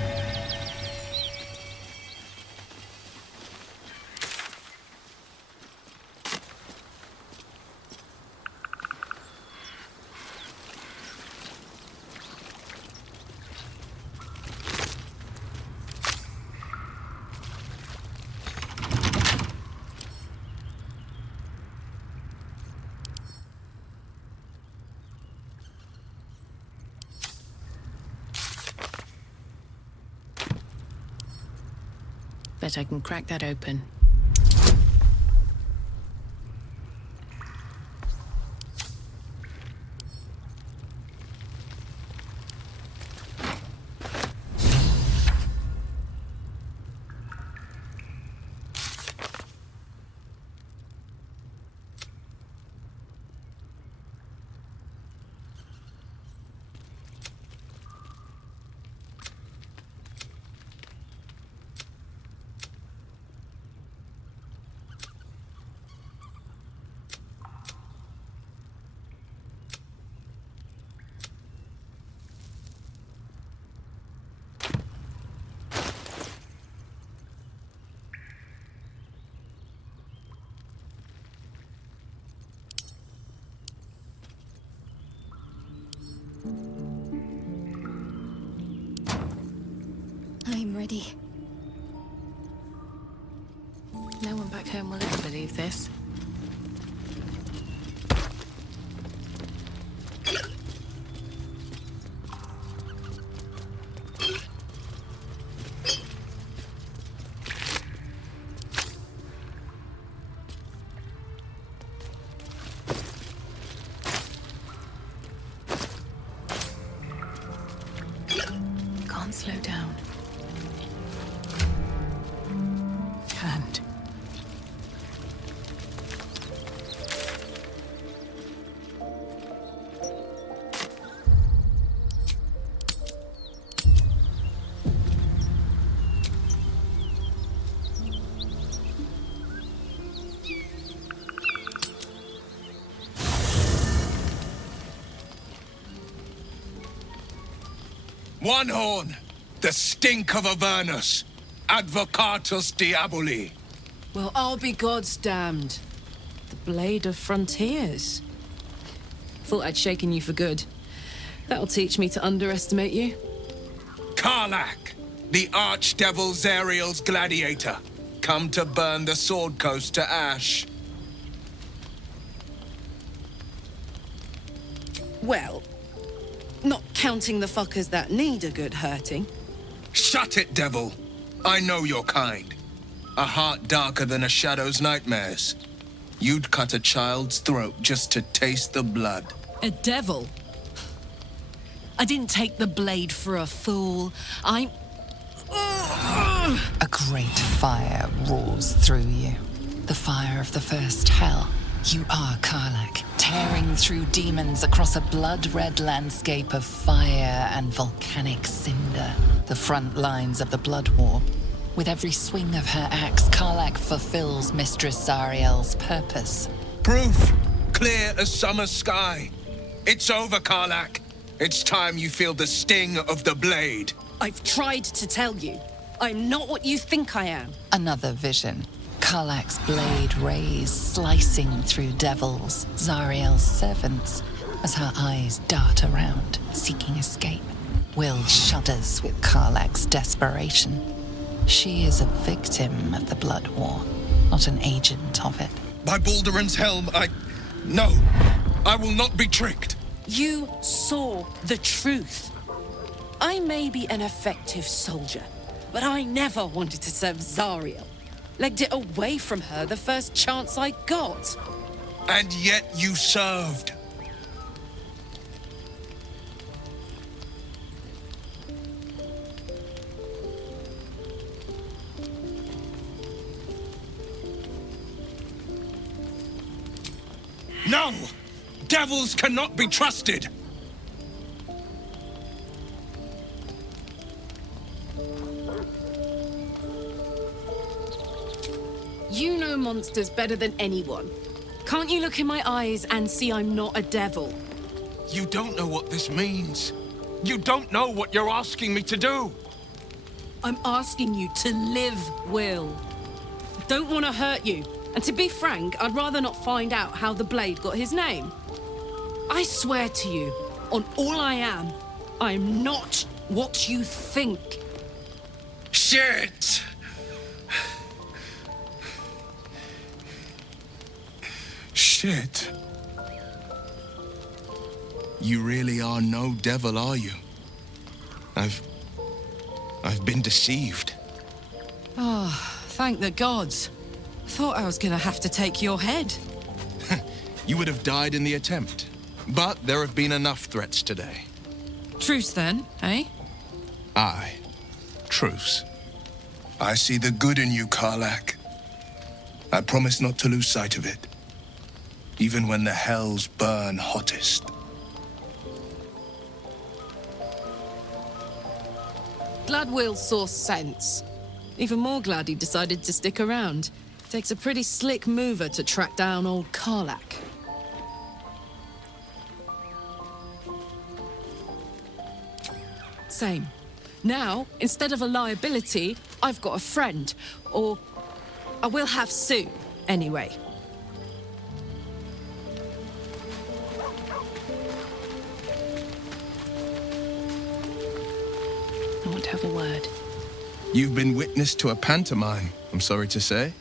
Bet I can crack that open. I'm ready. No one back home will ever believe this. Can't slow down. Can't. One horn, the stink of Avernus, Advocatus Diaboli. Well, I'll be God's damned. The Blade of Frontiers. Thought I'd shaken you for good. That'll teach me to underestimate you. Karlach, the Archdevil Zariel's gladiator, come to burn the Sword Coast to ash. Well, not counting the fuckers that need a good hurting. Shut it, devil. I know your kind. A heart darker than a shadow's nightmares. You'd cut a child's throat just to taste the blood. A devil? I didn't take the blade for a fool. I'm... A great fire roars through you. The fire of the first hell. You are Karlach, tearing through demons across a blood-red landscape of fire and volcanic cinder. The front lines of the Blood War. With every swing of her axe, Karlach fulfills Mistress Zariel's purpose. Proof, clear as summer sky. It's over, Karlach. It's time you feel the sting of the blade. I've tried to tell you. I'm not what you think I am. Another vision. Karlach's blade rays slicing through devils, Zariel's servants, as her eyes dart around, seeking escape. Will shudders with Karlach's desperation. She is a victim of the Blood War, not an agent of it. By Balduran's helm, No, I will not be tricked. You saw the truth. I may be an effective soldier, but I never wanted to serve Zariel. Legged it away from her the first chance I got. And yet you served. No! Devils cannot be trusted! You know monsters better than anyone. Can't you look in my eyes and see I'm not a devil? You don't know what this means. You don't know what you're asking me to do. I'm asking you to live, Will. I don't want to hurt you. And to be frank, I'd rather not find out how the Blade got his name. I swear to you, on all I am not what you think. Shit! Shit. You really are no devil, are you? I've been deceived. Oh, Thank the gods. Thought I was gonna have to take your head. You would have died in the attempt. But there have been enough threats today. Truce then, eh? Aye. Truce. I see the good in you, Karlak. I promise not to lose sight of it. Even when the hells burn hottest. Glad Will saw sense. Even more glad he decided to stick around. Takes a pretty slick mover to track down old Karlak. Same. Now, instead of a liability, I've got a friend. Or I will have soon, anyway. I want to have a word. You've been witness to a pantomime, I'm sorry to say.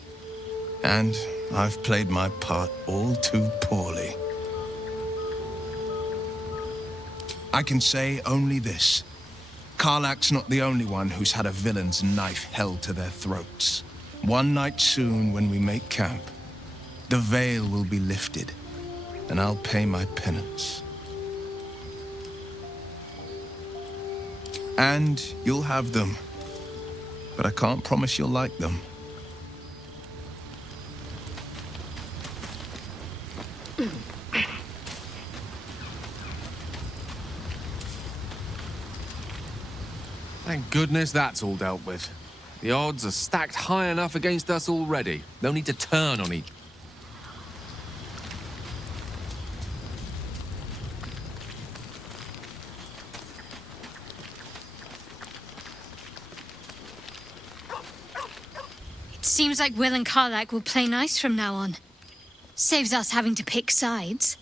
And I've played my part all too poorly. I can say only this. Karlak's not the only one who's had a villain's knife held to their throats. One night soon, when we make camp, the veil will be lifted, and I'll pay my penance. And you'll have them. But I can't promise you'll like them. Thank goodness that's all dealt with. The odds are stacked high enough against us already. They'll need to turn on each. It seems like Will and Karlak will play nice from now on. Saves us having to pick sides.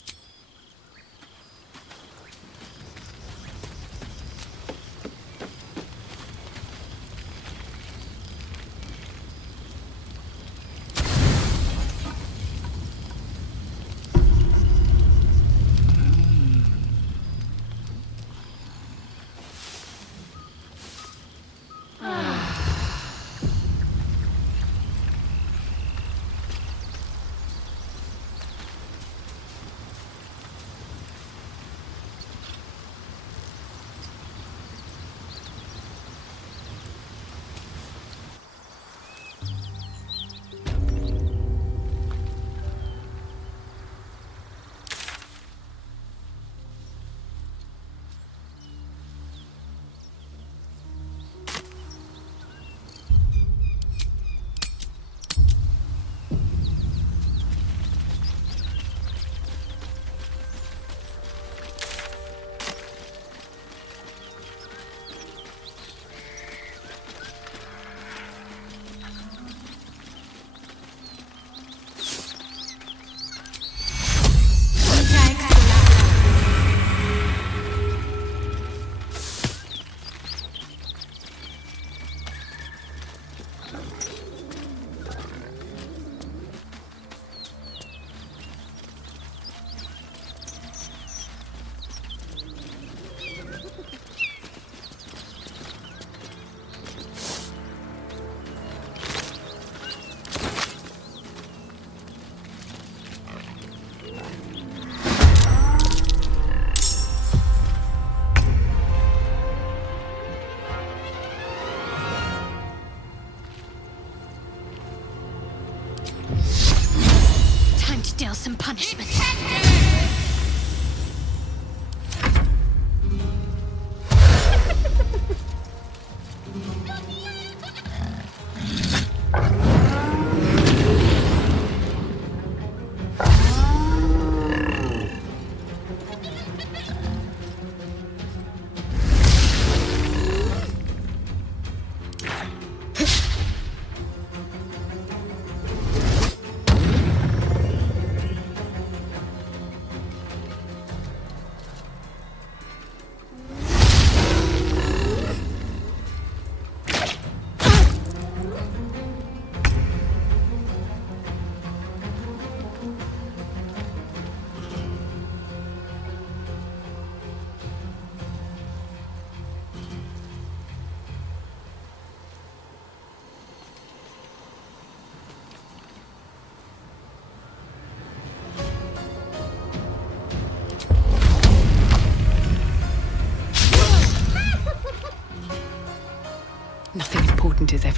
Deal some punishment.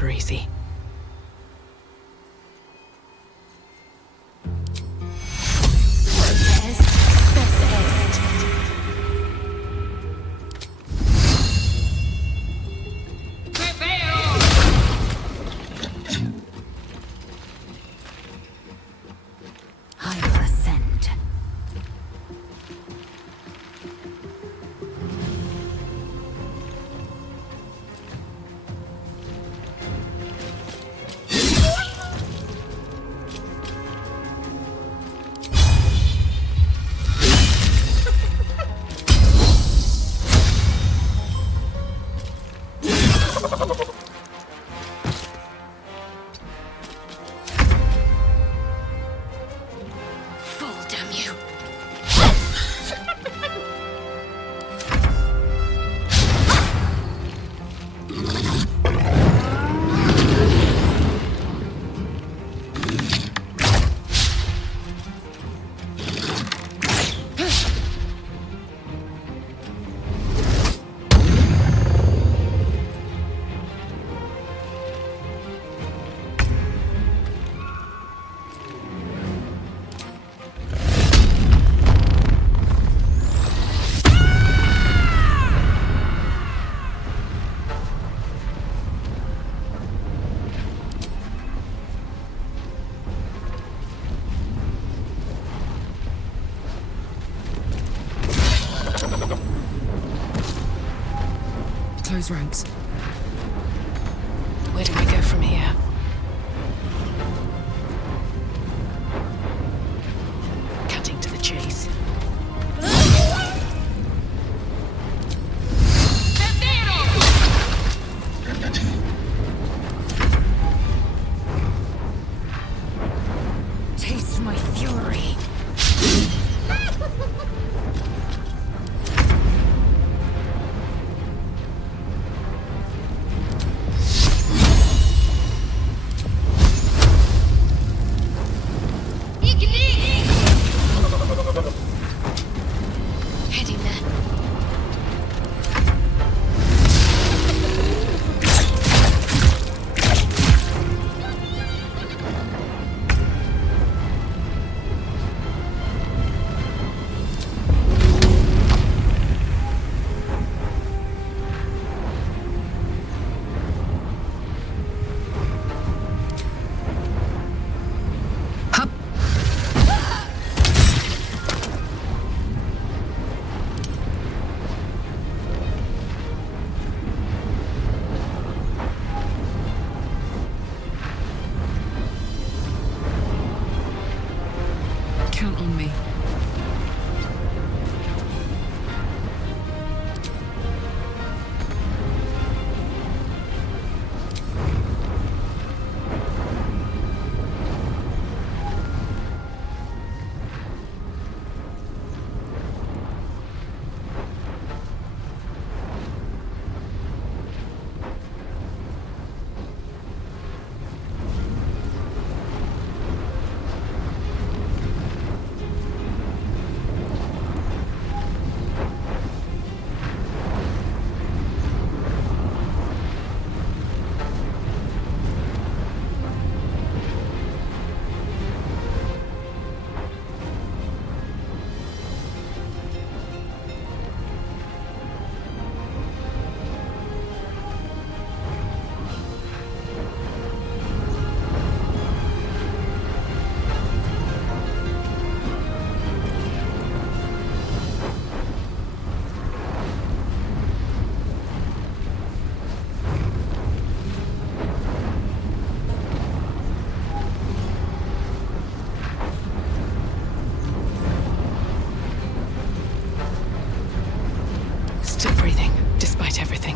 never easy. I will ascend. Fall, damn you. Close ranks. Where do we go from here? Cutting to the chase. Taste my fury. Heading there. Count on me. Still breathing, despite everything.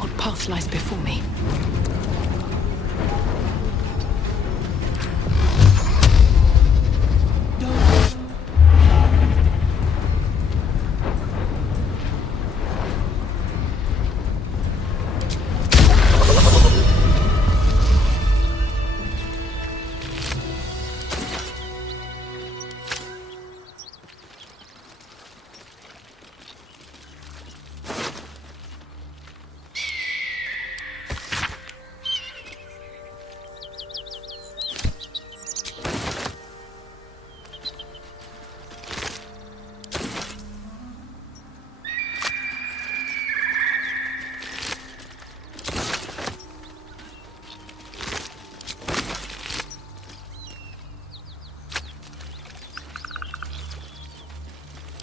What path lies before me?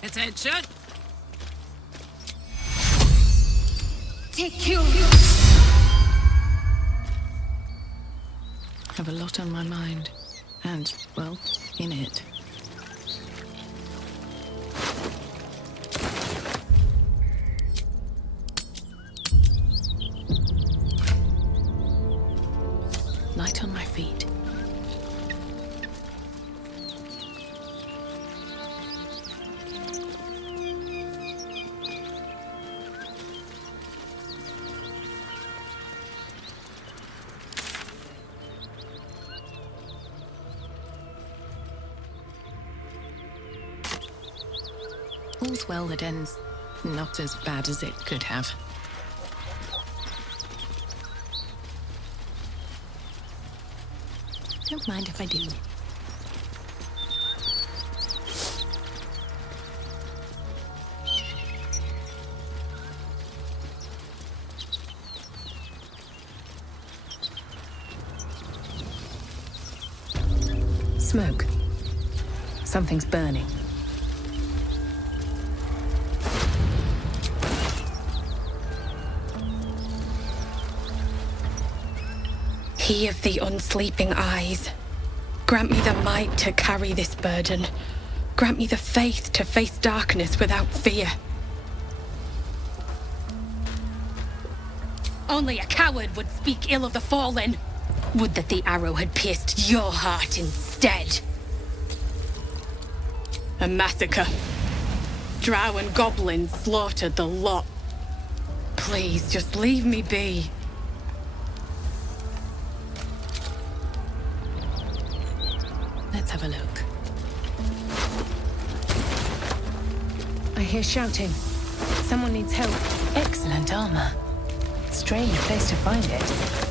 Attention! Take you. Have a lot on my mind. And, well, in it. Light on my feet. All's well that ends not as bad as it could have. Don't mind if I do. Smoke. Something's burning. He of the unsleeping eyes, grant me the might to carry this burden. Grant me the faith to face darkness without fear. Only a coward would speak ill of the fallen. Would that the arrow had pierced your heart instead. A massacre. Drow and goblins slaughtered the lot. Please, just leave me be. Let's have a look. I hear shouting. Someone needs help. Excellent armor. Strange place to find it.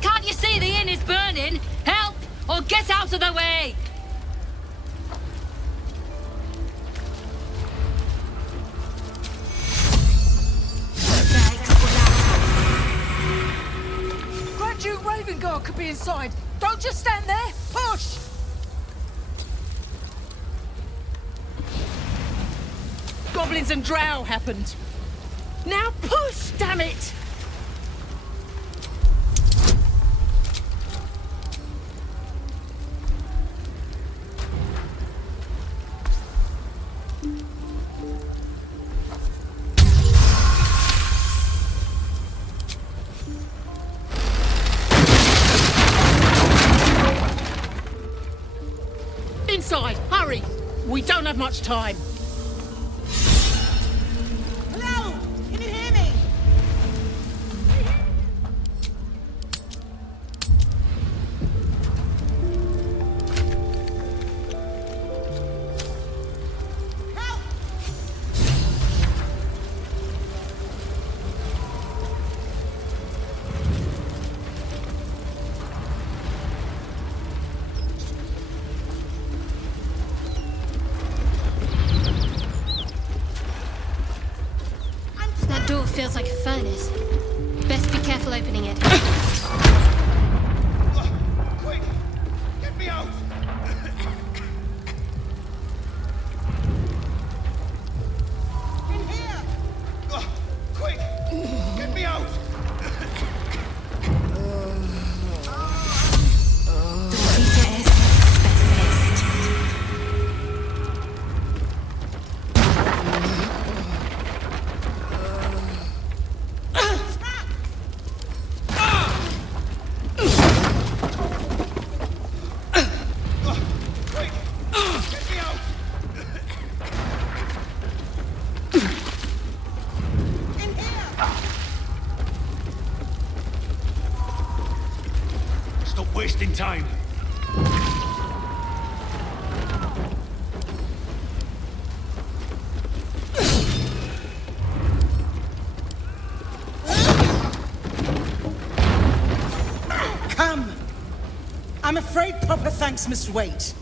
Can't you see the inn is burning? Help! Or get out of the way! Grand Duke Ravengard could be inside. Don't just stand there. Push! Goblins and drow happened. Now push, damn it! Inside, hurry! We don't have much time. Hello? Can you hear me? That door feels like a furnace. Best be careful opening it. Quick! Get me out! In here! Quick! Get me out! stop wasting time. Come! I'm afraid proper thanks must wait.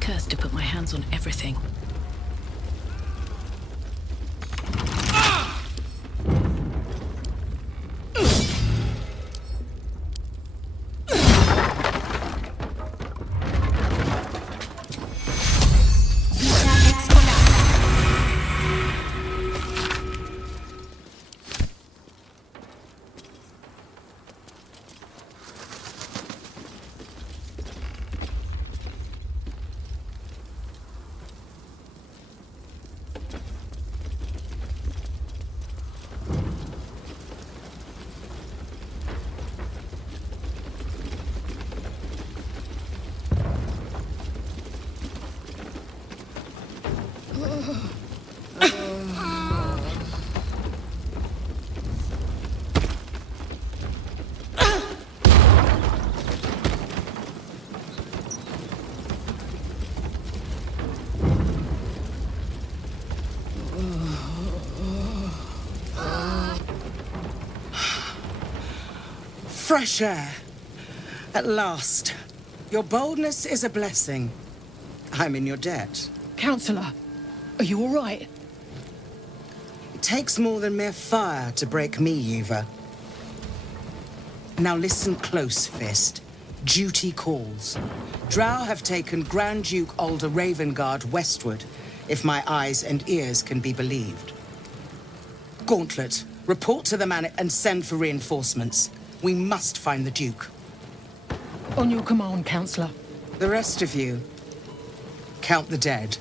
Cursed to put my hands on everything. Fresh air. At last. Your boldness is a blessing. I'm in your debt. Counselor, are you all right? It takes more than mere fire to break me, Eva. Now listen close, Fist. Duty calls. Drow have taken Grand Duke Alder Ravengard westward, if my eyes and ears can be believed. Gauntlet, report to the man and send for reinforcements. We must find the Duke. On your command, Counselor. The rest of you, count the dead.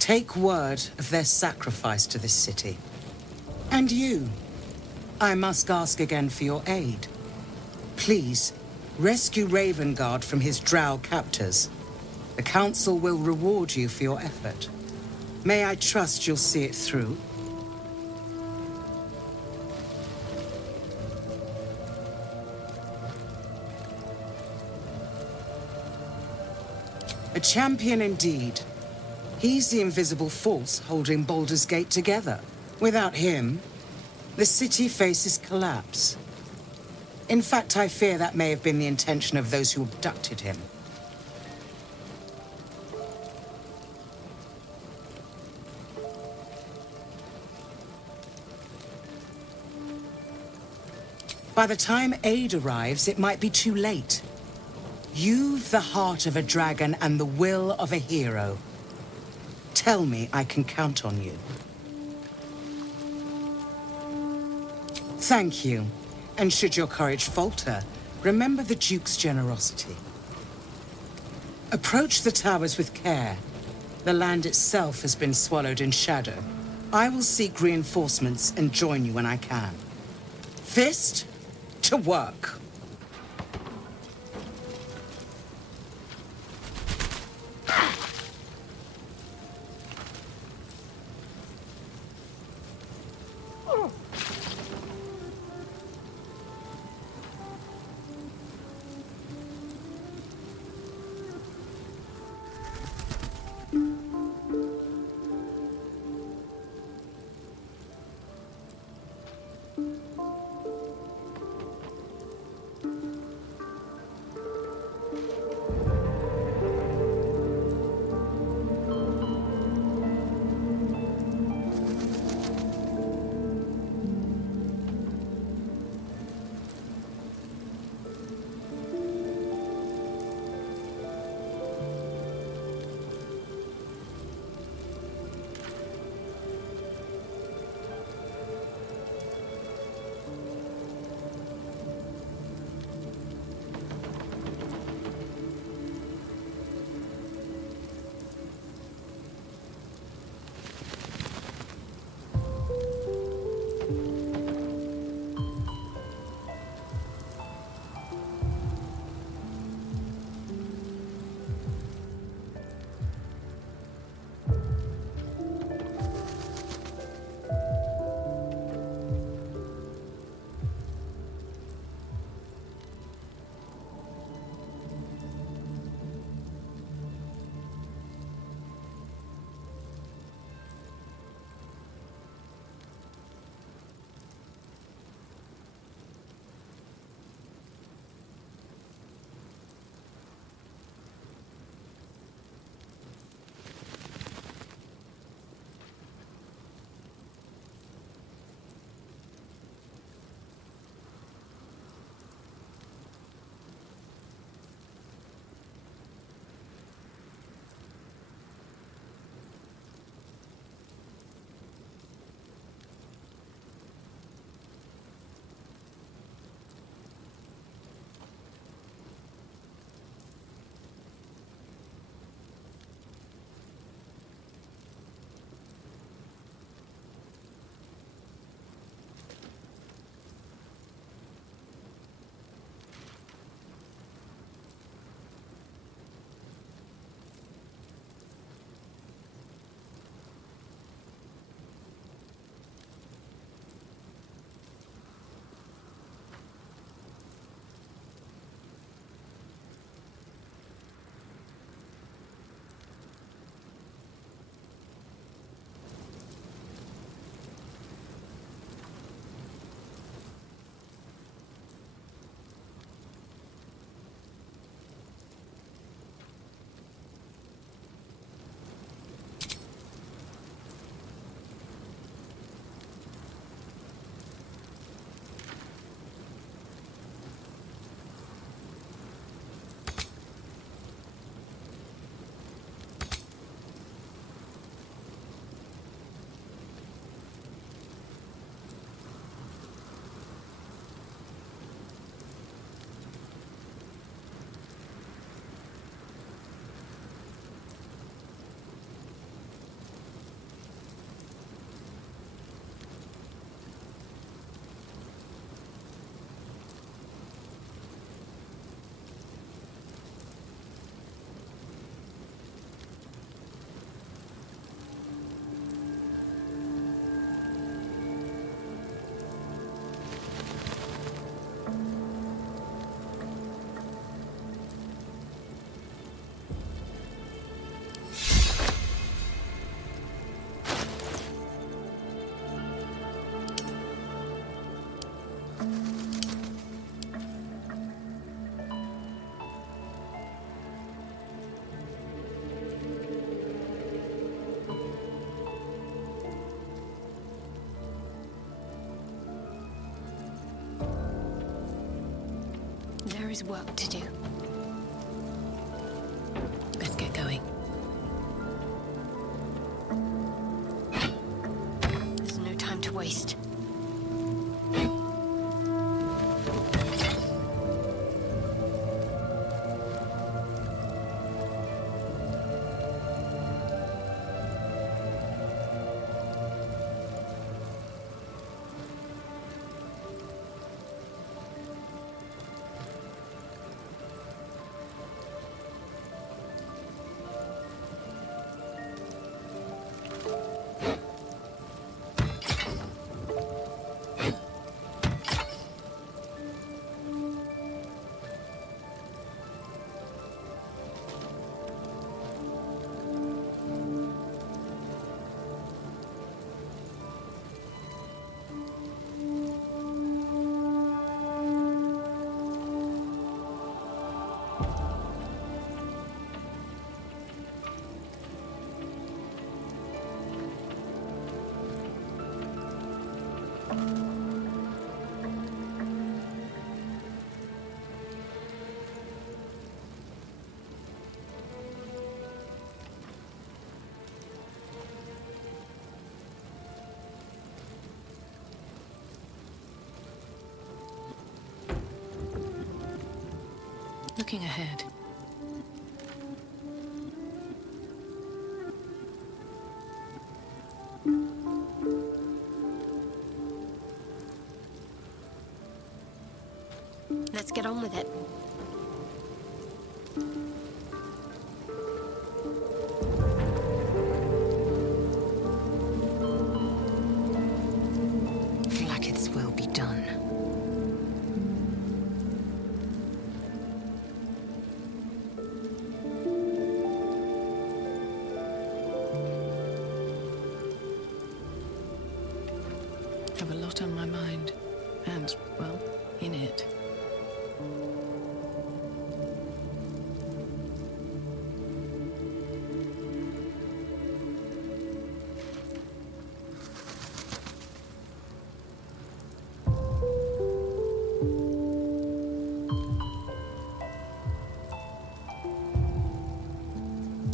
Take word of their sacrifice to this city. And you, I must ask again for your aid. Please, rescue Ravengard from his drow captors. The Council will reward you for your effort. May I trust you'll see it through? A champion indeed. He's the invisible force holding Baldur's Gate together. Without him, the city faces collapse. In fact, I fear that may have been the intention of those who abducted him. By the time aid arrives, it might be too late. You've the heart of a dragon and the will of a hero. Tell me I can count on you. Thank you. And should your courage falter, remember the Duke's generosity. Approach the towers with care. The land itself has been swallowed in shadow. I will seek reinforcements and join you when I can. Fist, to work. There's work to do. Let's get going. There's no time to waste. Looking ahead. Let's get on with it. Flacketh's will be done. Have a lot on my mind. And, well, in it.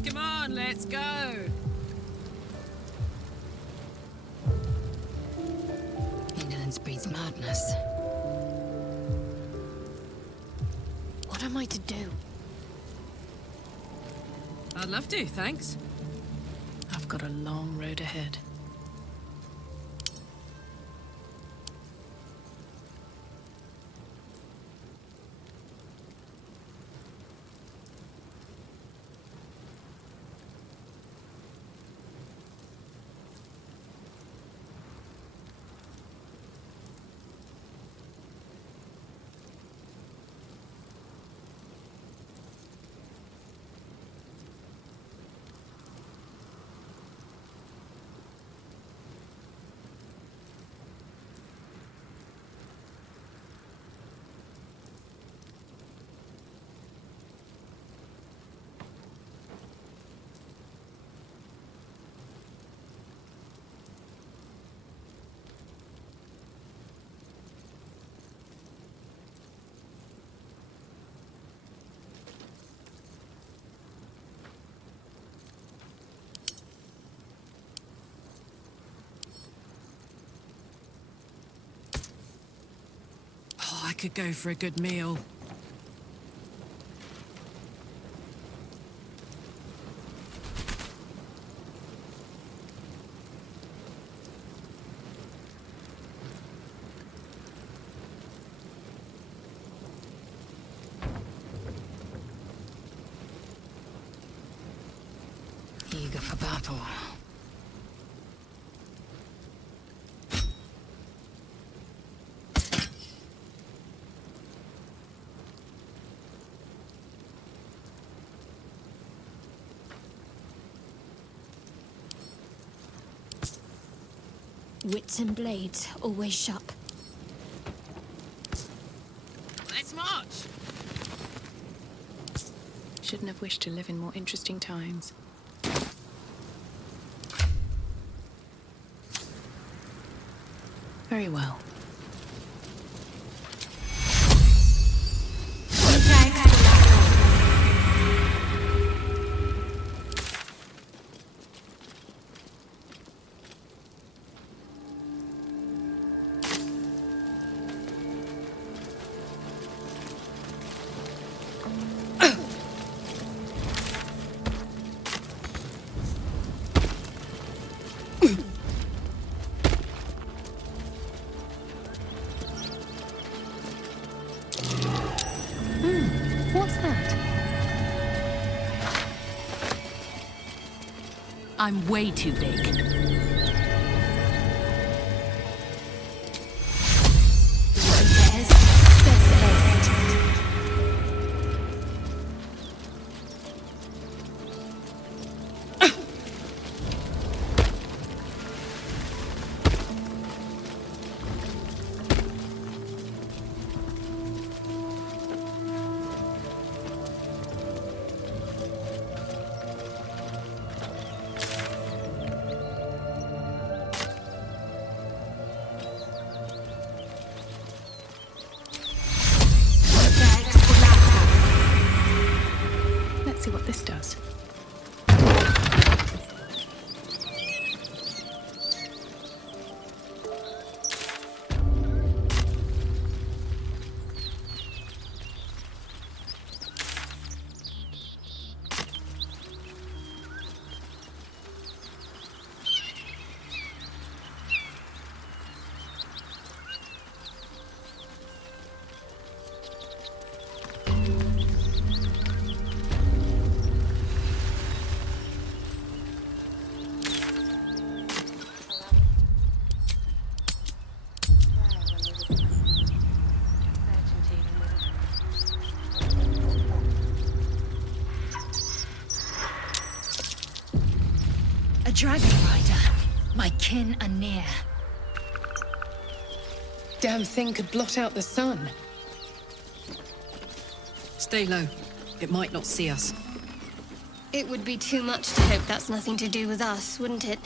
Come on, let's go. Indolence breeds madness. What am I to do? I'd love to, thanks. I've got a long road ahead. Oh, I could go for a good meal. Eager for battle. Wits and blades, always sharp. Let's march! Shouldn't have wished to live in more interesting times. Very well. I'm way too big. Let's see what this does. A dragon rider. My kin are near. Damn thing could blot out the sun. Stay low. It might not see us. It would be too much to hope that's nothing to do with us, wouldn't it?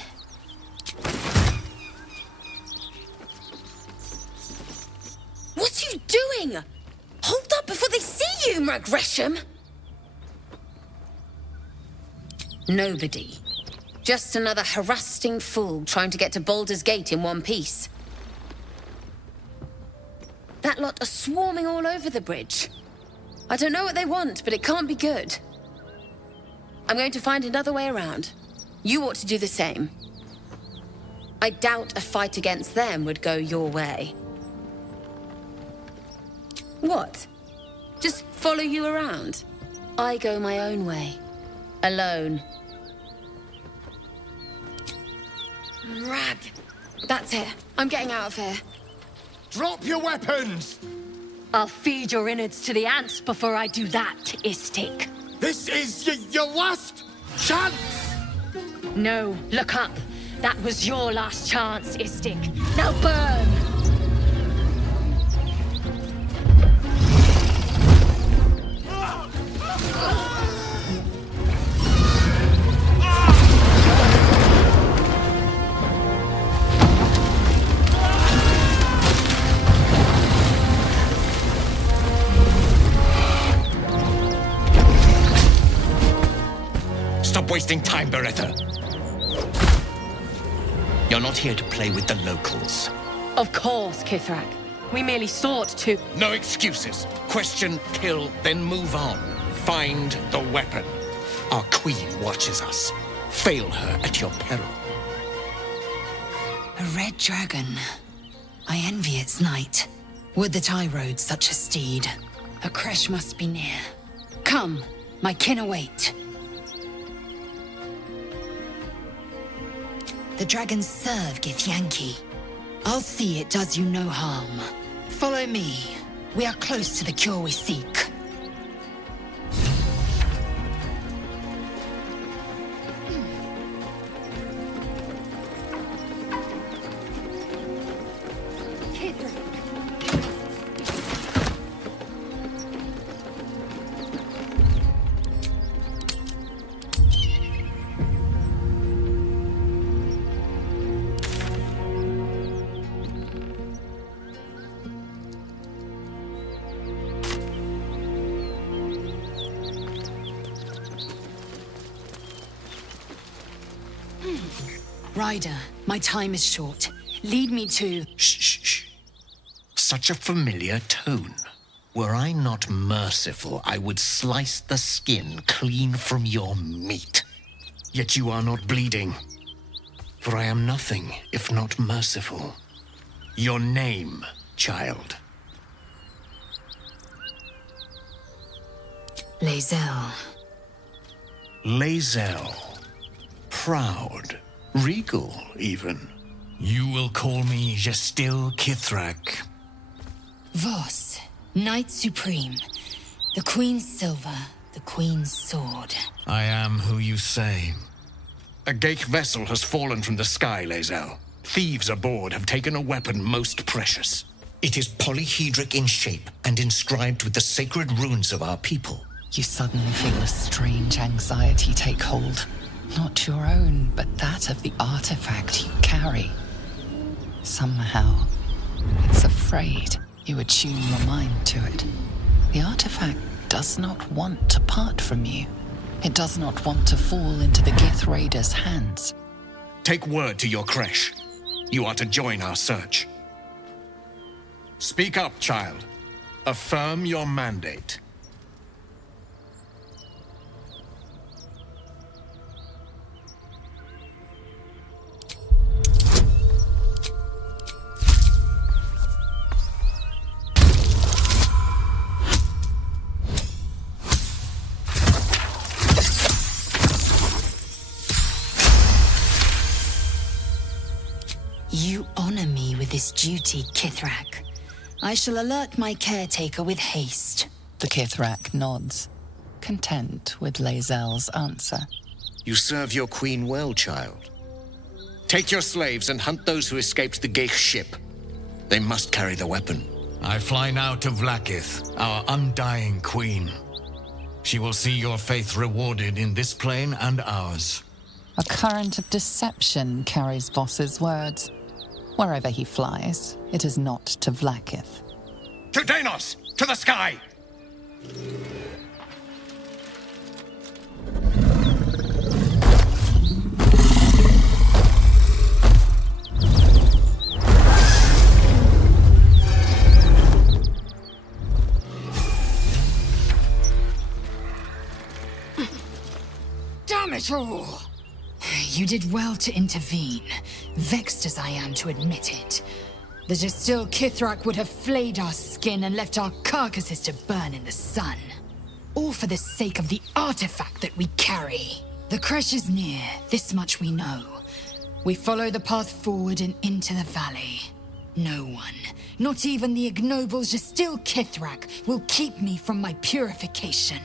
What are you doing? Hold up before they see you, Gresham! Nobody. Just another harassing fool trying to get to Baldur's Gate in one piece. That lot are swarming all over the bridge. I don't know what they want, but it can't be good. I'm going to find another way around. You ought to do the same. I doubt a fight against them would go your way. What? Just follow you around? I go my own way. Alone. Rag. That's it. I'm getting out of here. Drop your weapons! I'll feed your innards to the ants before I do that, Istik. This is your last chance! No, look up. That was your last chance, Istik. Now burn! Stop wasting time, Beretta. You're not here to play with the locals. Of course, Kithrak. We merely sought to... No excuses. Question, kill, then move on. Find the weapon. Our queen watches us. Fail her at your peril. A red dragon. I envy its knight. Would that I rode such a steed. A crash must be near. Come, my kin await. The dragons serve Githyanki. I'll see it does you no harm. Follow me. We are close to the cure we seek. Ryder, my time is short. Lead me to... Shh. Such a familiar tone. Were I not merciful, I would slice the skin clean from your meat. Yet you are not bleeding. For I am nothing if not merciful. Your name, child. Lae'zel. Lae'zel. proud. Regal, even. You will call me Gestil Kithrak. Voss, Knight Supreme. The Queen's silver, the Queen's sword. I am who you say. A Geich vessel has fallen from the sky, Lae'zel. Thieves aboard have taken a weapon most precious. It is polyhedric in shape and inscribed with the sacred runes of our people. You suddenly feel a strange anxiety take hold. Not your own, but that of the artifact you carry. Somehow, it's afraid. You attune your mind to it. The artifact does not want to part from you. It does not want to fall into the Gith Raiders' hands. Take word to your creche. You are to join our search. Speak up, child. Affirm your mandate. You honor me with this duty, Kithrak. I shall alert my caretaker with haste. The Kithrak nods, content with Lae'zel's answer. You serve your queen well, child. Take your slaves and hunt those who escaped the Geich ship. They must carry the weapon. I fly now to Vlaakith, our undying queen. She will see your faith rewarded in this plane and ours. A current of deception carries Voss's words. Wherever he flies, it is not to Vlaakith. To Danos! To the sky! Damn it all! You did well to intervene, vexed as I am to admit it. The Gestil Kithrak would have flayed our skin and left our carcasses to burn in the sun. All for the sake of the artifact that we carry. The creche is near, this much we know. We follow the path forward and into the valley. No one, not even the ignoble Gestil Kithrak, will keep me from my purification.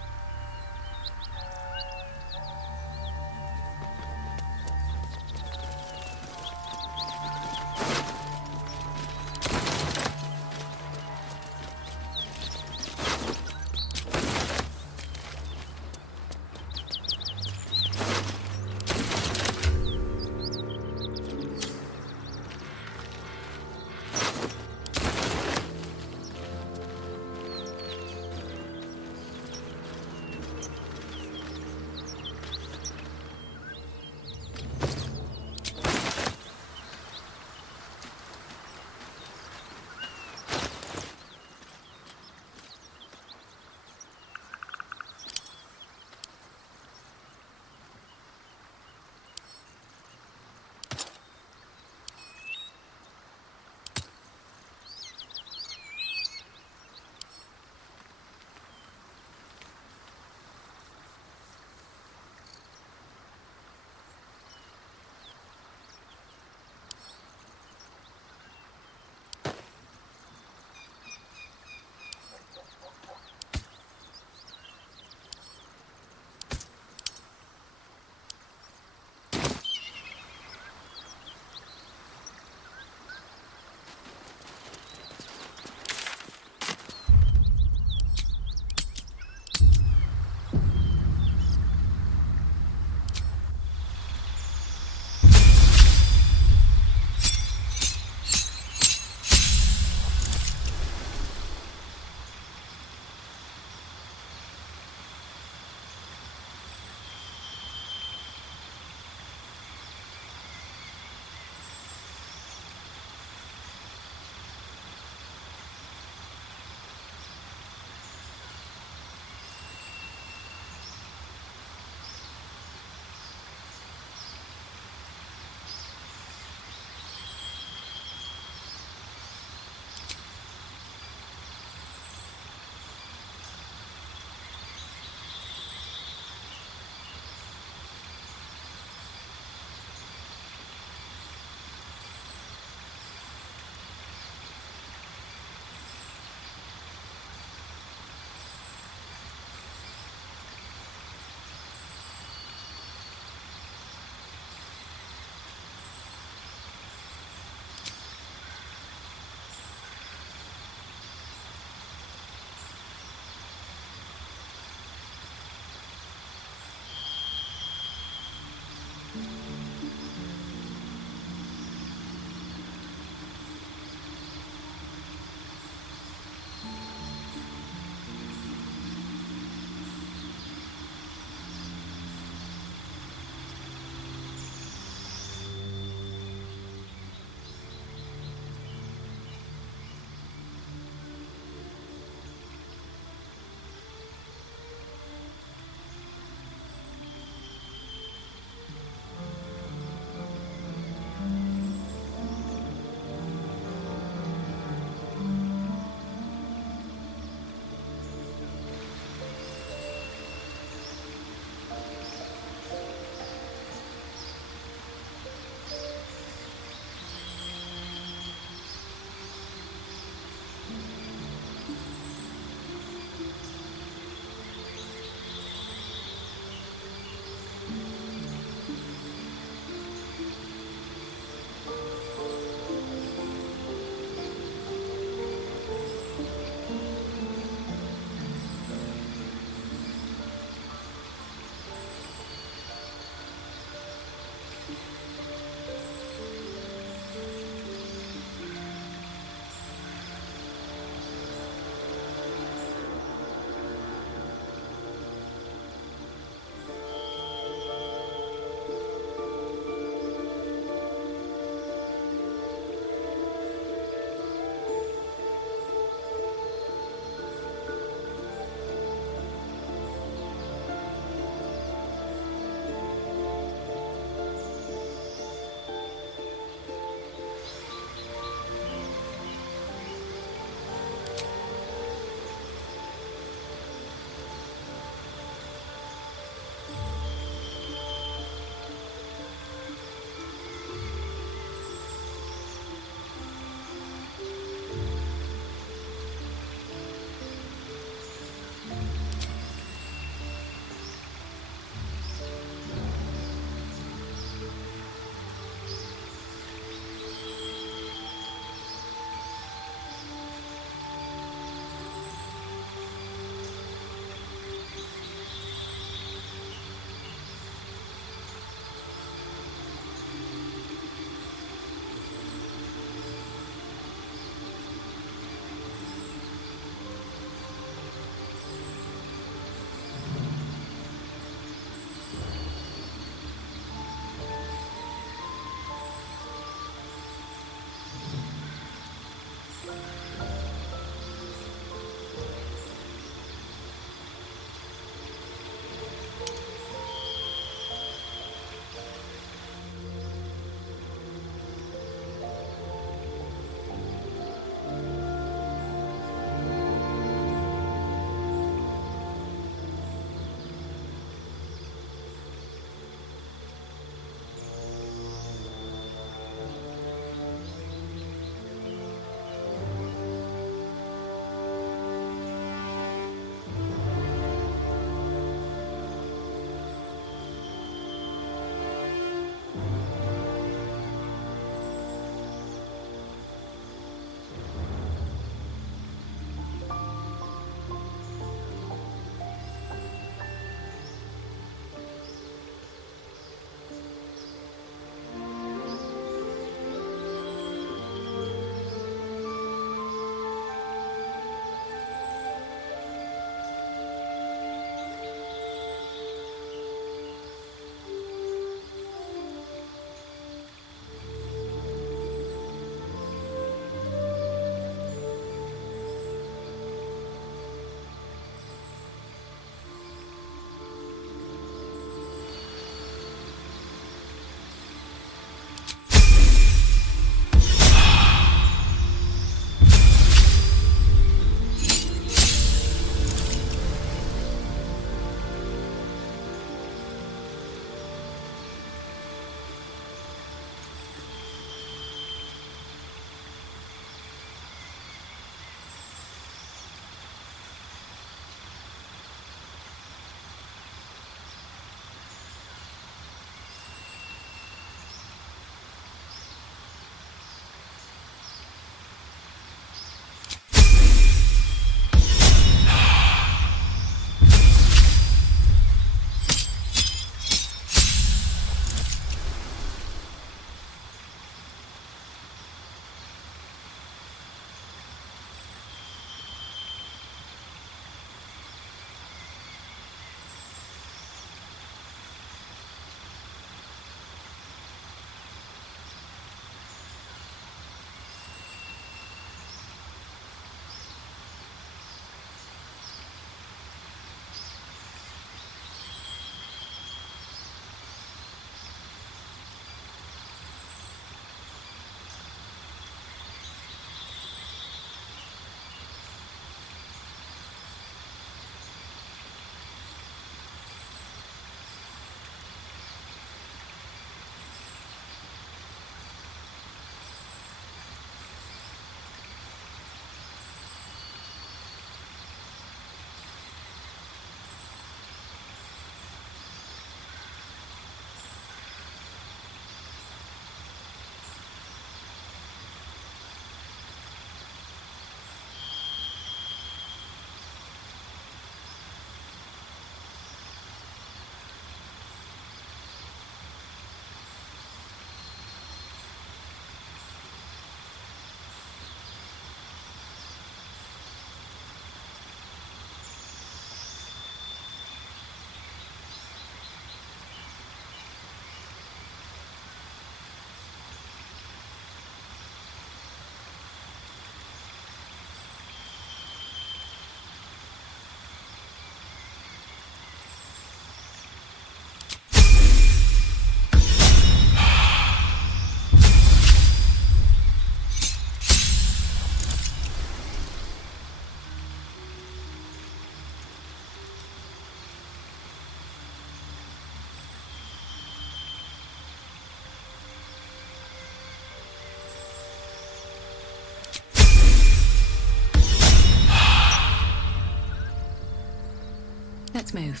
Let's move.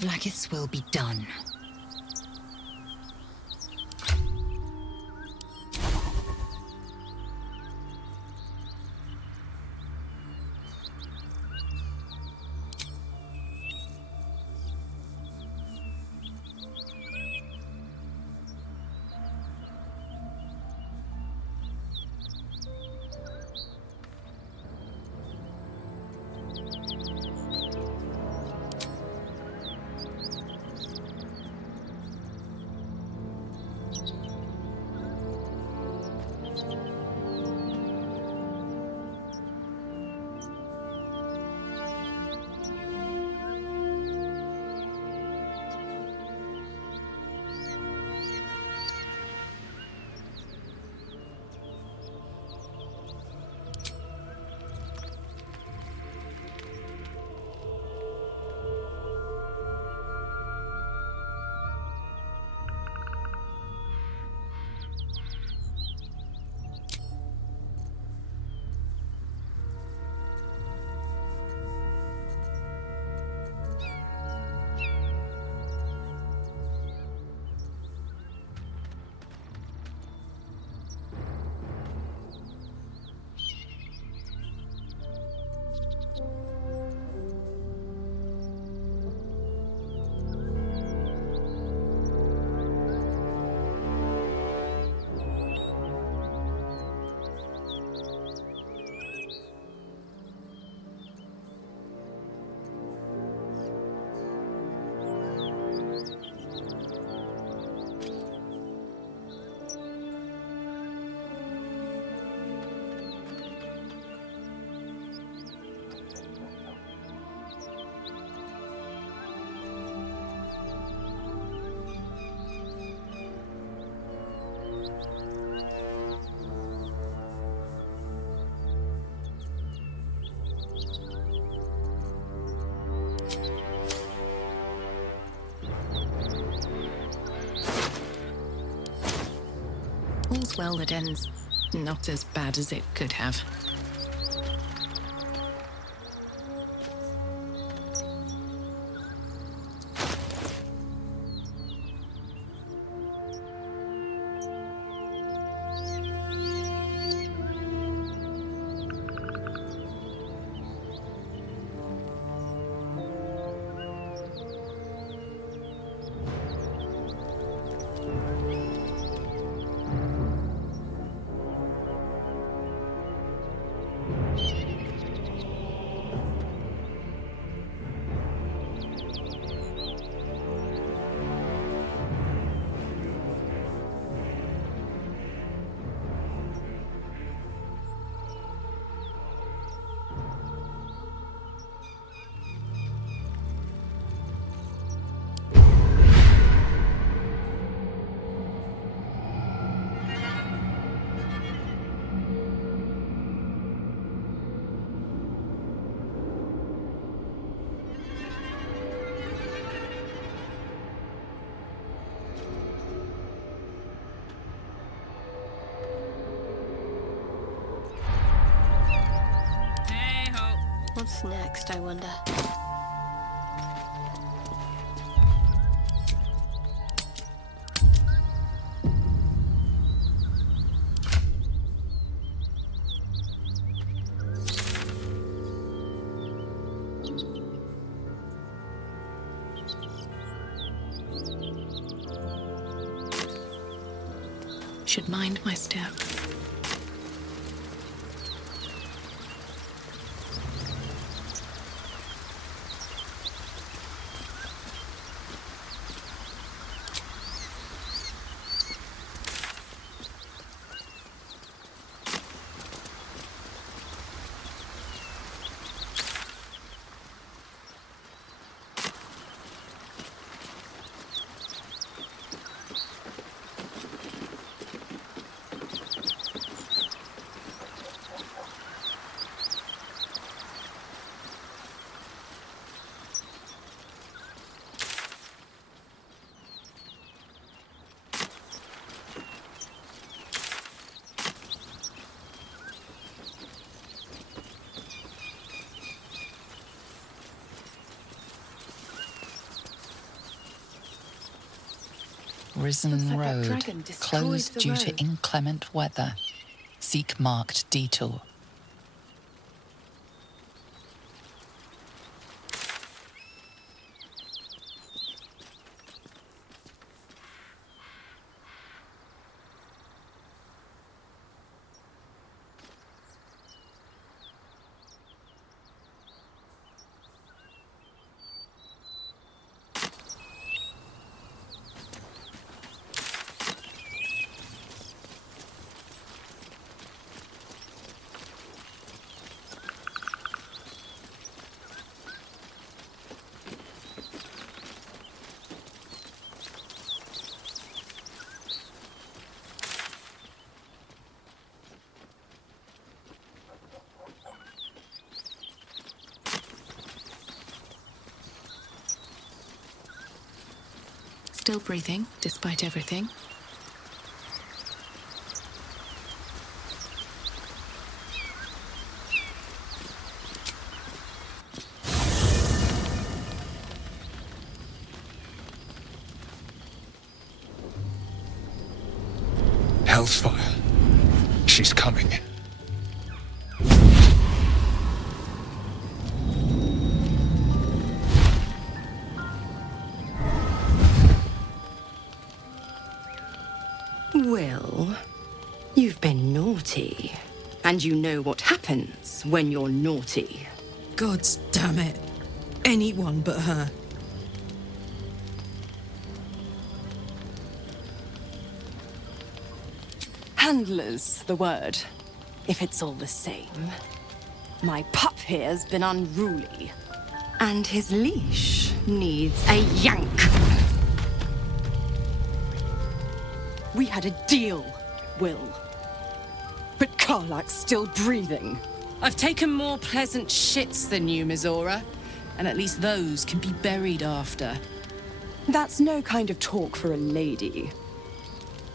Vlaakith's will be done. well that ends not as bad as it could have. What's next, I wonder? Should mind my step. Risen Road, closed due to inclement weather. Seek marked detour. Still breathing, despite everything. Hellsfire. She's coming. Well, you've been naughty. And you know what happens when you're naughty. Gods damn it. Anyone but her. Handler's the word, if it's all the same. My pup here's been unruly. And his leash needs a yank. We had a deal, Will. But Karlak's still breathing. I've taken more pleasant shits than you, Mizora. And at least those can be buried after. That's no kind of talk for a lady.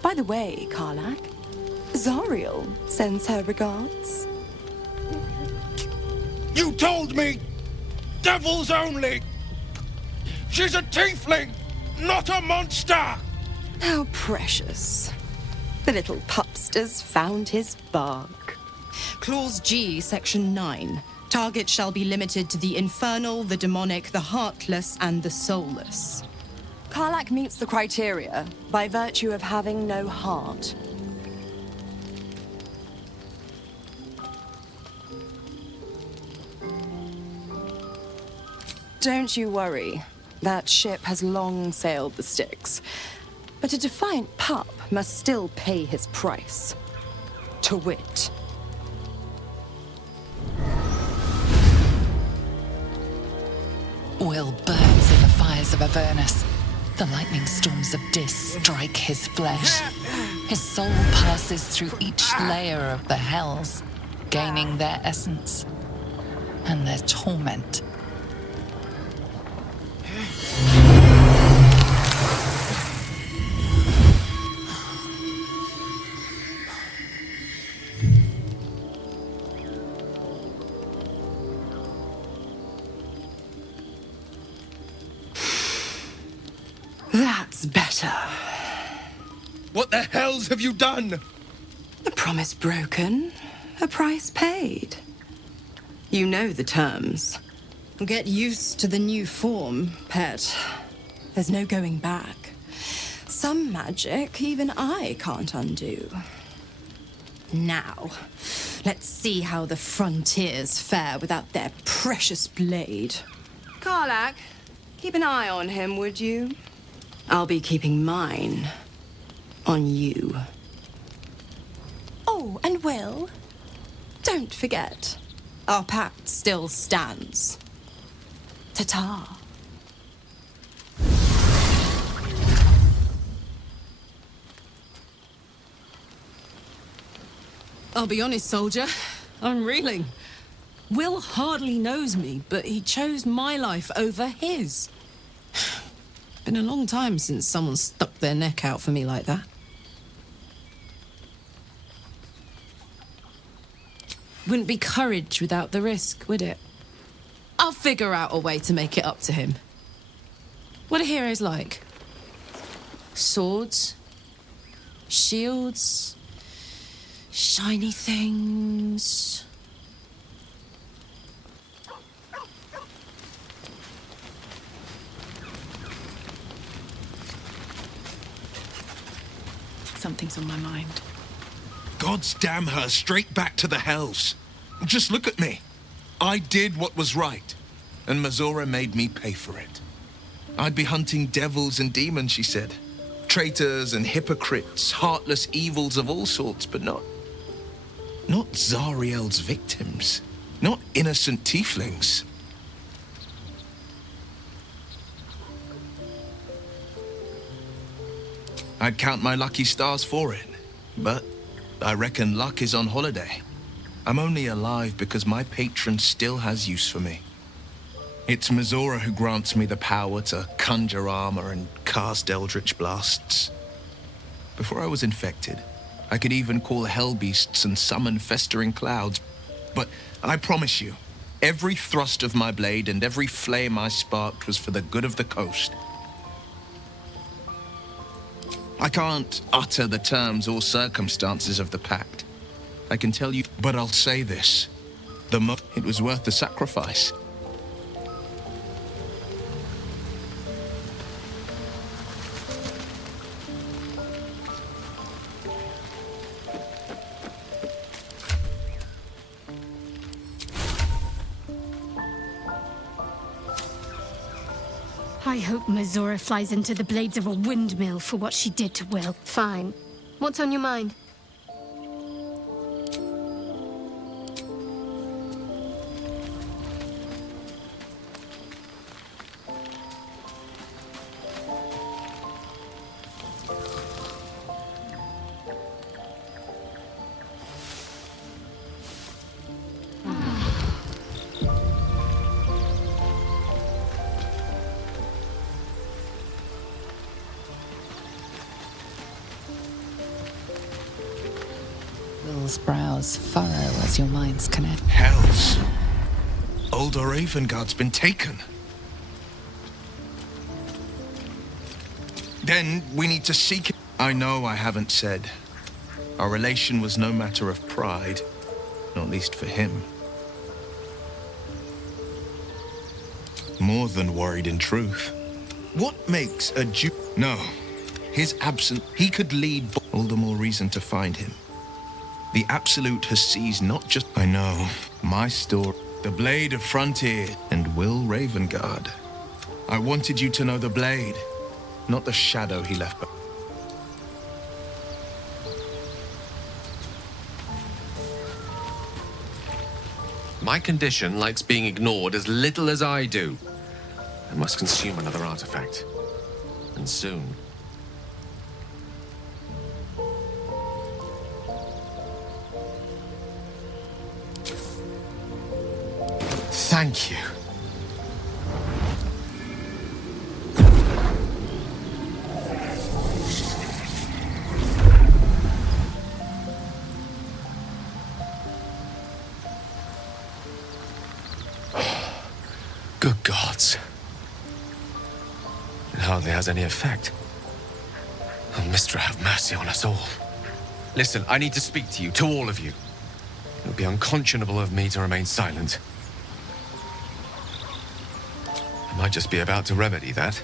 By the way, Karlak, Zariel sends her regards. You told me! Devils only! She's a tiefling, not a monster! How precious. The little pupster's found his bark. Clause G, Section 9. Target shall be limited to the infernal, the demonic, the heartless, and the soulless. Karlak meets the criteria by virtue of having no heart. Don't you worry. That ship has long sailed the Styx. But a defiant pup must still pay his price. To wit, Will burns in the fires of Avernus. The lightning storms of Dis strike his flesh. His soul passes through each layer of the hells, gaining their essence and their torment. that's better. What the hells have you done? A promise broken, a price paid. You know the terms. Get used to the new form, pet. There's no going back. Some magic even I can't undo. Now, let's see how the frontiers fare without their precious blade. Karlak, keep an eye on him, would you? I'll be keeping mine on you. Oh, and Will, don't forget, our pact still stands. Ta-ta. I'll be honest, soldier. I'm reeling. Will hardly knows me, but he chose my life over his. Been a long time since someone stuck their neck out for me like that. Wouldn't be courage without the risk, would it? I'll figure out a way to make it up to him. What are heroes like? Swords? Shields? Shiny things? Something's on my mind. God's damn her, straight back to the hells. Just look at me. I did what was right, and Mazora made me pay for it. I'd be hunting devils and demons, she said. Traitors and hypocrites, heartless evils of all sorts, but not Zariel's victims. Not innocent tieflings. I'd count my lucky stars for it, but I reckon luck is on holiday. I'm only alive because my patron still has use for me. It's Mazora who grants me the power to conjure armor and cast eldritch blasts. Before I was infected, I could even call hell beasts and summon festering clouds. But I promise you, every thrust of my blade and every flame I sparked was for the good of the coast. I can't utter the terms or circumstances of the pact. I can tell you, but I'll say this. It was worth the sacrifice. I hope Mazora flies into the blades of a windmill for what she did to Will. Fine. What's on your mind? Hell's brows furrow as your minds connect. Hells. Older Ravengard's been taken. Then we need to seek it. I know I haven't said. Our relation was no matter of pride, not least for him. More than worried in truth. What makes a Jew? No, his absence. He could lead. All the more reason to find him. The Absolute has seized not just. I know my story, the Blade of Frontier, and Will Ravengard. I wanted you to know the Blade, not the shadow he left behind. My condition likes being ignored as little as I do. I must consume another artifact. And soon. Thank you. Good gods. It hardly has any effect. Oh, Mistra, have mercy on us all. Listen, I need to speak to you, to all of you. It would be unconscionable of me to remain silent. I might just be about to remedy that.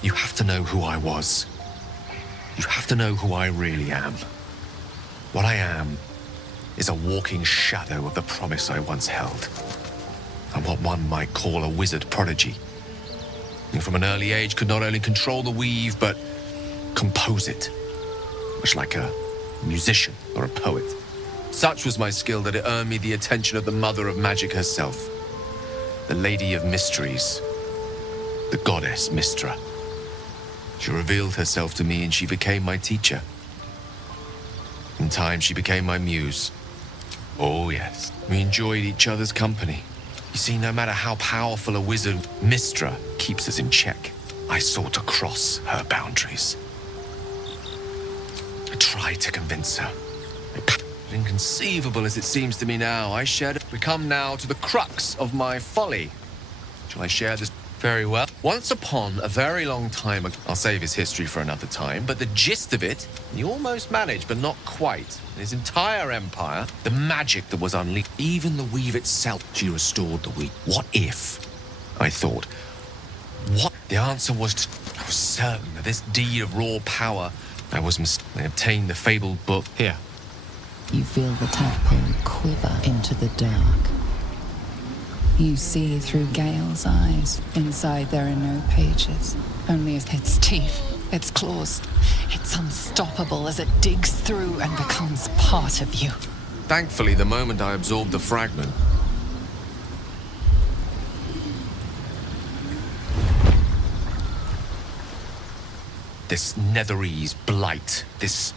You have to know who I was. You have to know who I really am. What I am is a walking shadow of the promise I once held. I'm what one might call a wizard prodigy. Who from an early age could not only control the weave, but compose it. Much like a musician or a poet. Such was my skill that it earned me the attention of the mother of magic herself. The Lady of Mysteries. The goddess Mistra. She revealed herself to me and she became my teacher. In time, she became my muse. Oh, yes. We enjoyed each other's company. You see, no matter how powerful a wizard, Mistra keeps us in check. I sought to cross her boundaries. I tried to convince her. Inconceivable as it seems to me now, I shared. We come now to the crux of my folly. Shall I share this? Very well. Once upon a very long time ago, I'll save his history for another time, but the gist of it, he almost managed, but not quite. In his entire empire, the magic that was unleashed, even the weave itself, she restored the weave. What if? I thought. What? The answer was, I was certain that this deed of raw power, I obtained the fabled book. Here. You feel the tadpole quiver into the dark. You see through Gale's eyes. Inside there are no pages, only its teeth, its claws. It's unstoppable as it digs through and becomes part of you. Thankfully, the moment I absorbed the fragment, this Netherese blight, this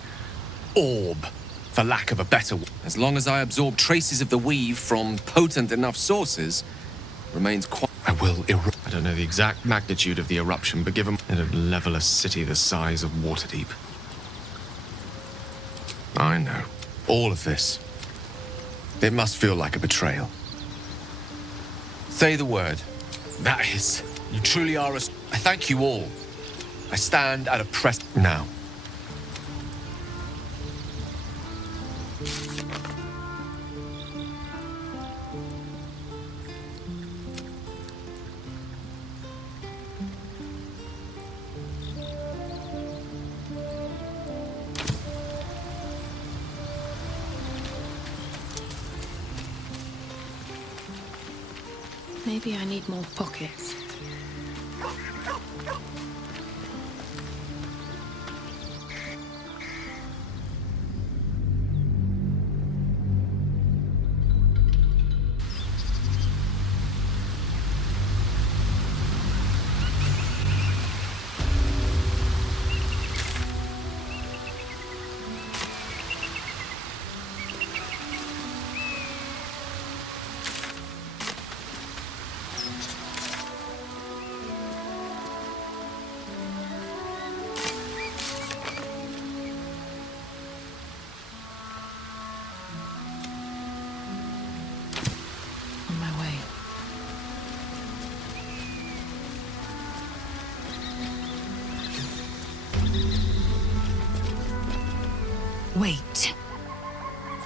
orb, for lack of a better word. As long as I absorb traces of the weave from potent enough sources, remains quite. I will erupt. I don't know the exact magnitude of the eruption, but given it'd level a city the size of Waterdeep. I know. All of this. It must feel like a betrayal. Say the word. That is. You truly are a. I thank you all. I stand at a press now. Maybe I need more pockets.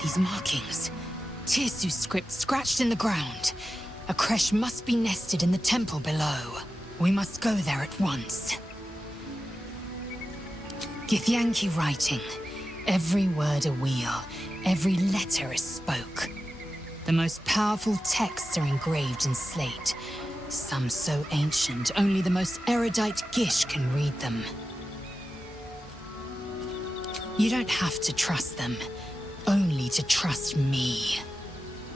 Githyanki's markings. Tirsu's script scratched in the ground. A creche must be nested in the temple below. We must go there at once. Githyanki writing. Every word a wheel, every letter a spoke. The most powerful texts are engraved in slate. Some so ancient, only the most erudite Gish can read them. You don't have to trust them, only to trust me.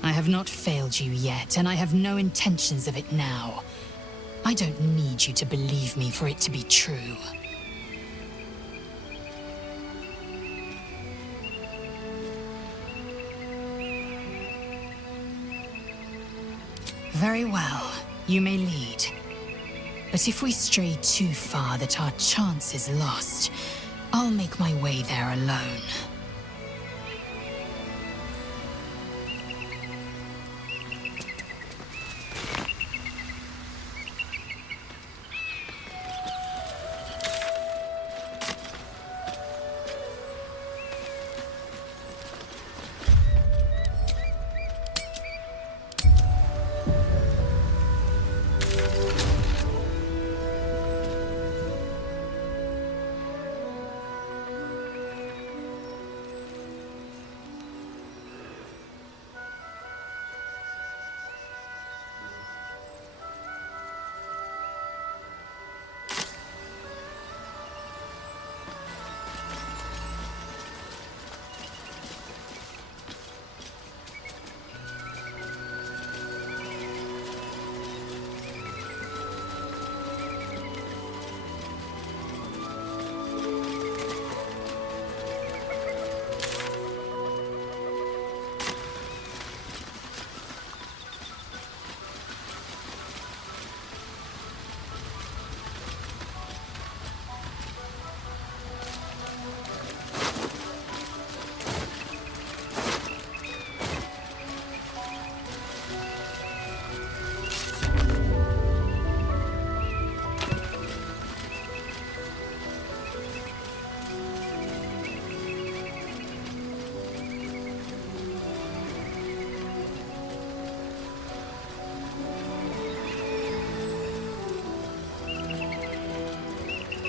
I have not failed you yet, and I have no intentions of it now. I don't need you to believe me for it to be true. Very well, you may lead. But if we stray too far that our chance is lost, I'll make my way there alone.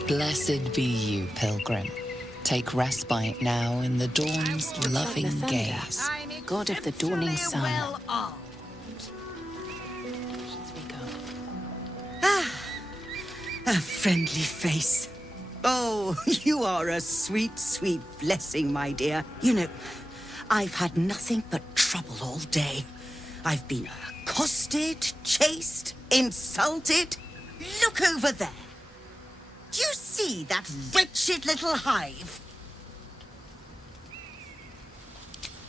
Blessed be you, pilgrim. Take respite now in the dawn's loving gaze. God of the dawning sun. A friendly face. Oh, you are a sweet, sweet blessing, my dear. You know, I've had nothing but trouble all day. I've been accosted, chased, insulted. Look over there. Do you see that wretched little hive?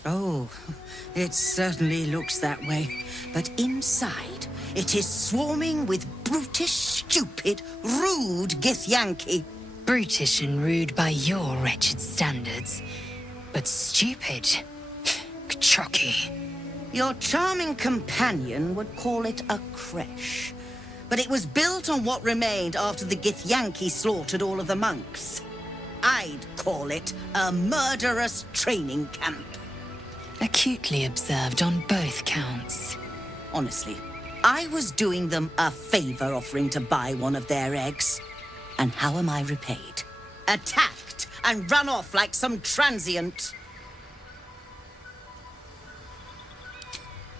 Oh, it certainly looks that way. But inside, it is swarming with brutish, stupid, rude Githyanki. Brutish and rude by your wretched standards, but stupid. Ktroki. Your charming companion would call it a creche. But it was built on what remained after the Githyanki slaughtered all of the monks. I'd call it a murderous training camp. Acutely observed on both counts. Honestly, I was doing them a favor offering to buy one of their eggs. And how am I repaid? Attacked and run off like some transient.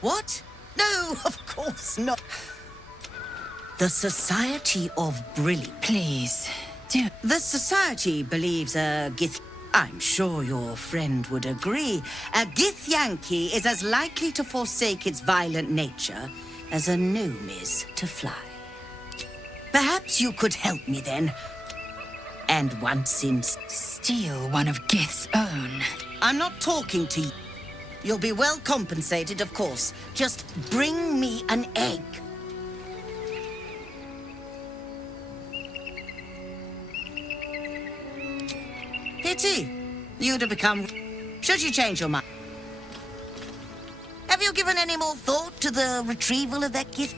What? No, of course not. The Society of Brilliant. Please, do. The Society believes a I'm sure your friend would agree. A Githyanki is as likely to forsake its violent nature as a gnome is to fly. Perhaps you could help me then. And once in... Steal one of Gith's own. I'm not talking to you. You'll be well compensated, of course. Just bring me an egg. Pity. You'd have become... Should you change your mind? Have you given any more thought to the retrieval of that gift?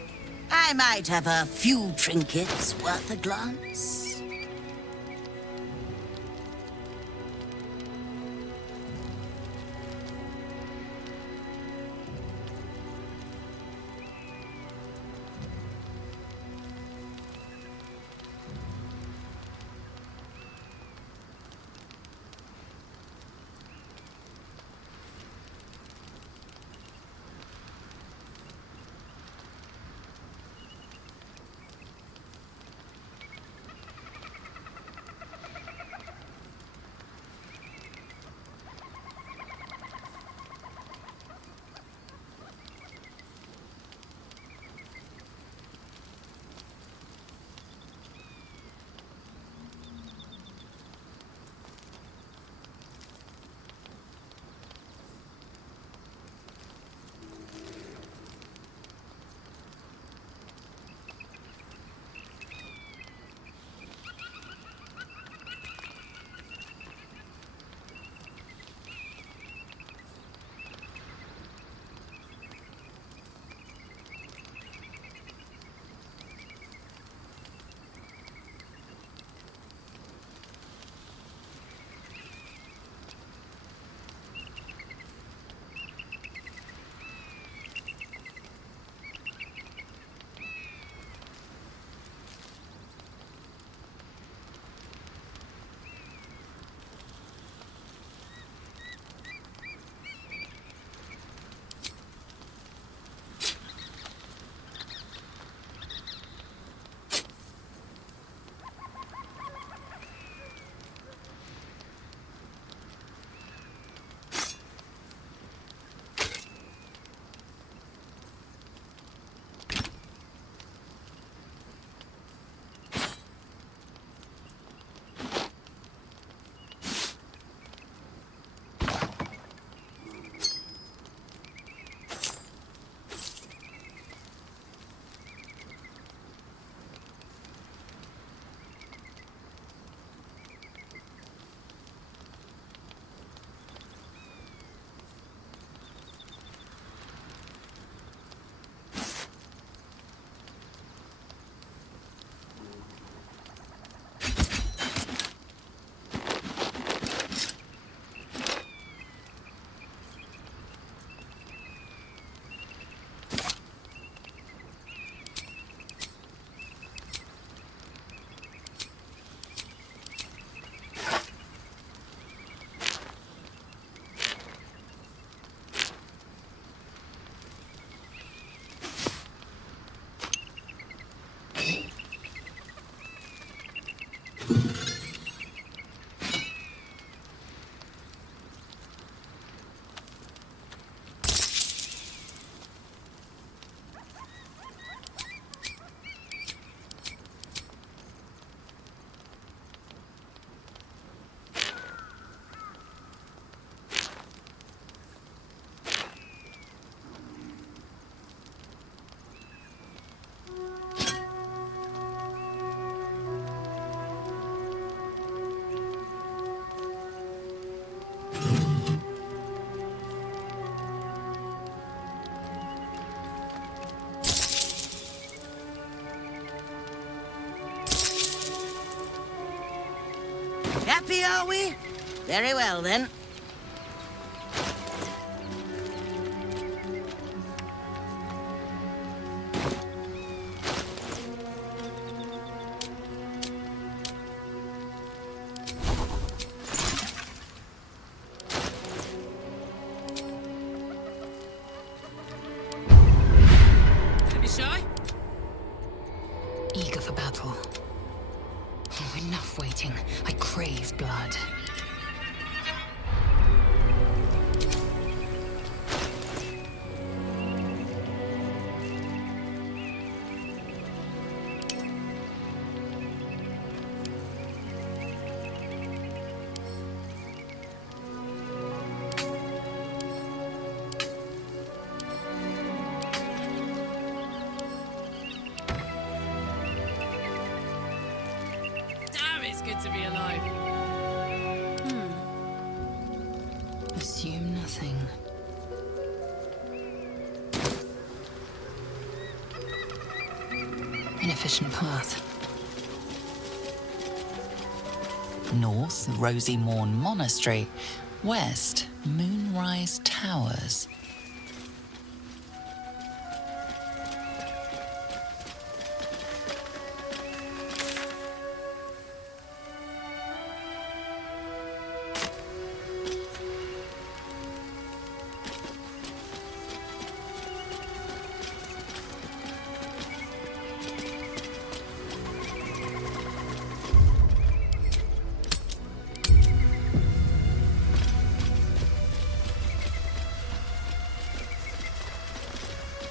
I might have a few trinkets worth a glance. happy, are we? Very well, then. Don't be shy. Eager for battle. Oh, enough waiting. I crave blood. Damn, it's good to be alive. Assume nothing. Inefficient path. North, Rosy Morn Monastery. West, Moonrise Towers.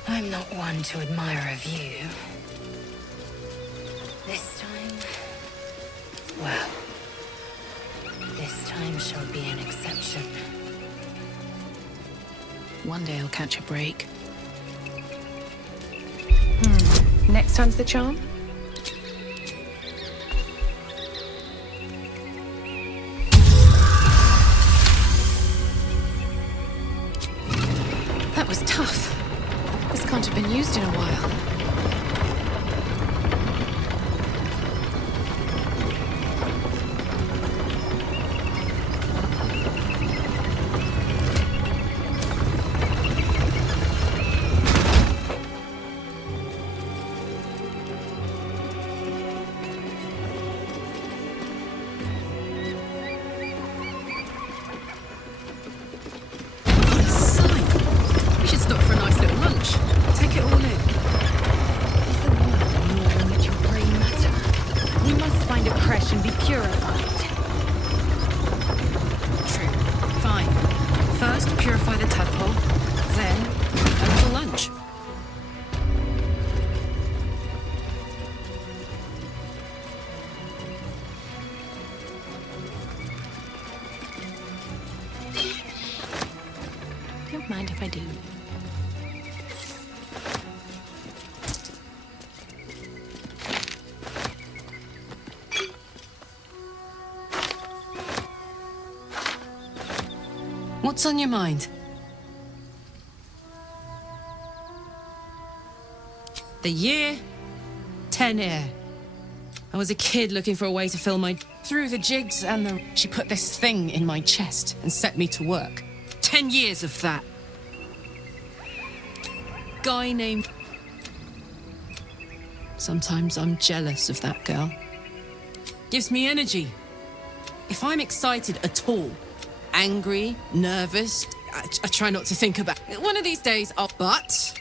I'm not one to admire a view. This time, well, this time shall be an exception. One day I'll catch a break. Next time's the charm? That was tough. This can't have been used in a while. What a sight! We should stop for a nice little lunch. Take it all in. Is the world more than that your grey matter? We must find a creche and be purified. True. Fine. First, purify the tadpole. Then, a little lunch. Don't mind if I do. What's on your mind? The year 10 air. I was a kid looking for a way to fill my... Through the jigs and the... She put this thing in my chest and set me to work. 10 years of that. Guy named... Sometimes I'm jealous of that girl. Gives me energy. If I'm excited at all, angry, nervous, I try not to think about it. One of these days I'll... But...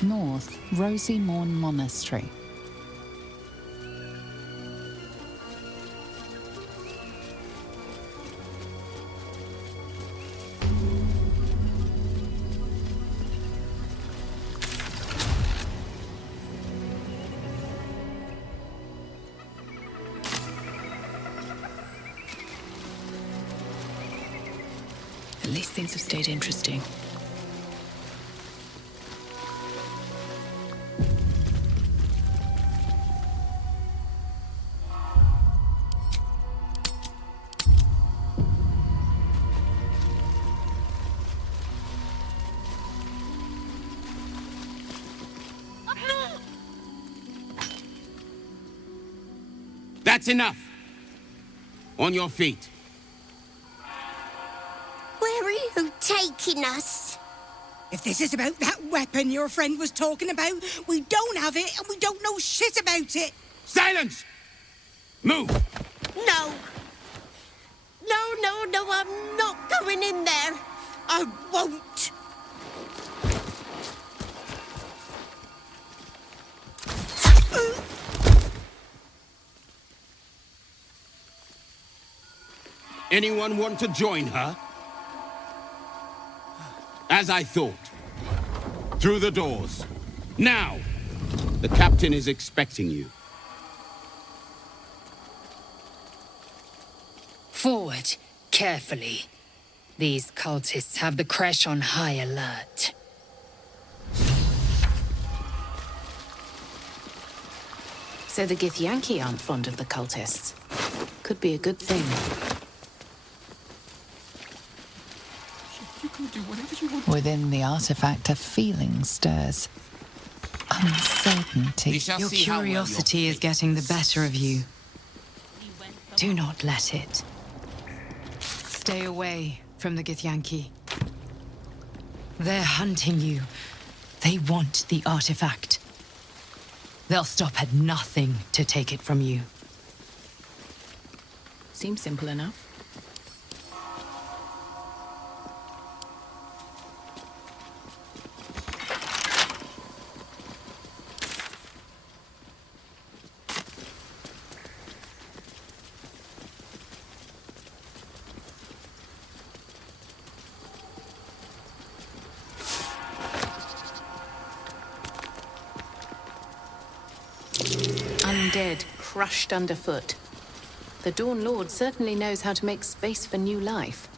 North, Rosy Morn Monastery. At least things have stayed interesting. That's enough. On your feet. Where are you taking us? If this is about that weapon your friend was talking about, we don't have it and we don't know shit about it. Silence! Move! No. No, I'm not going in there. I won't. Anyone want to join her? As I thought. Through the doors. Now! The captain is expecting you. Forward, carefully. These cultists have the crash on high alert. So the Githyanki aren't fond of the cultists. Could be a good thing. You can do whatever you want. Within the artifact, a feeling stirs. Uncertainty. Your curiosity is getting the better of you. Do not let it. Stay away from the Githyanki. They're hunting you. They want the artifact. They'll stop at nothing to take it from you. Seems simple enough. Undead, crushed underfoot. The Dawn Lord certainly knows how to make space for new life.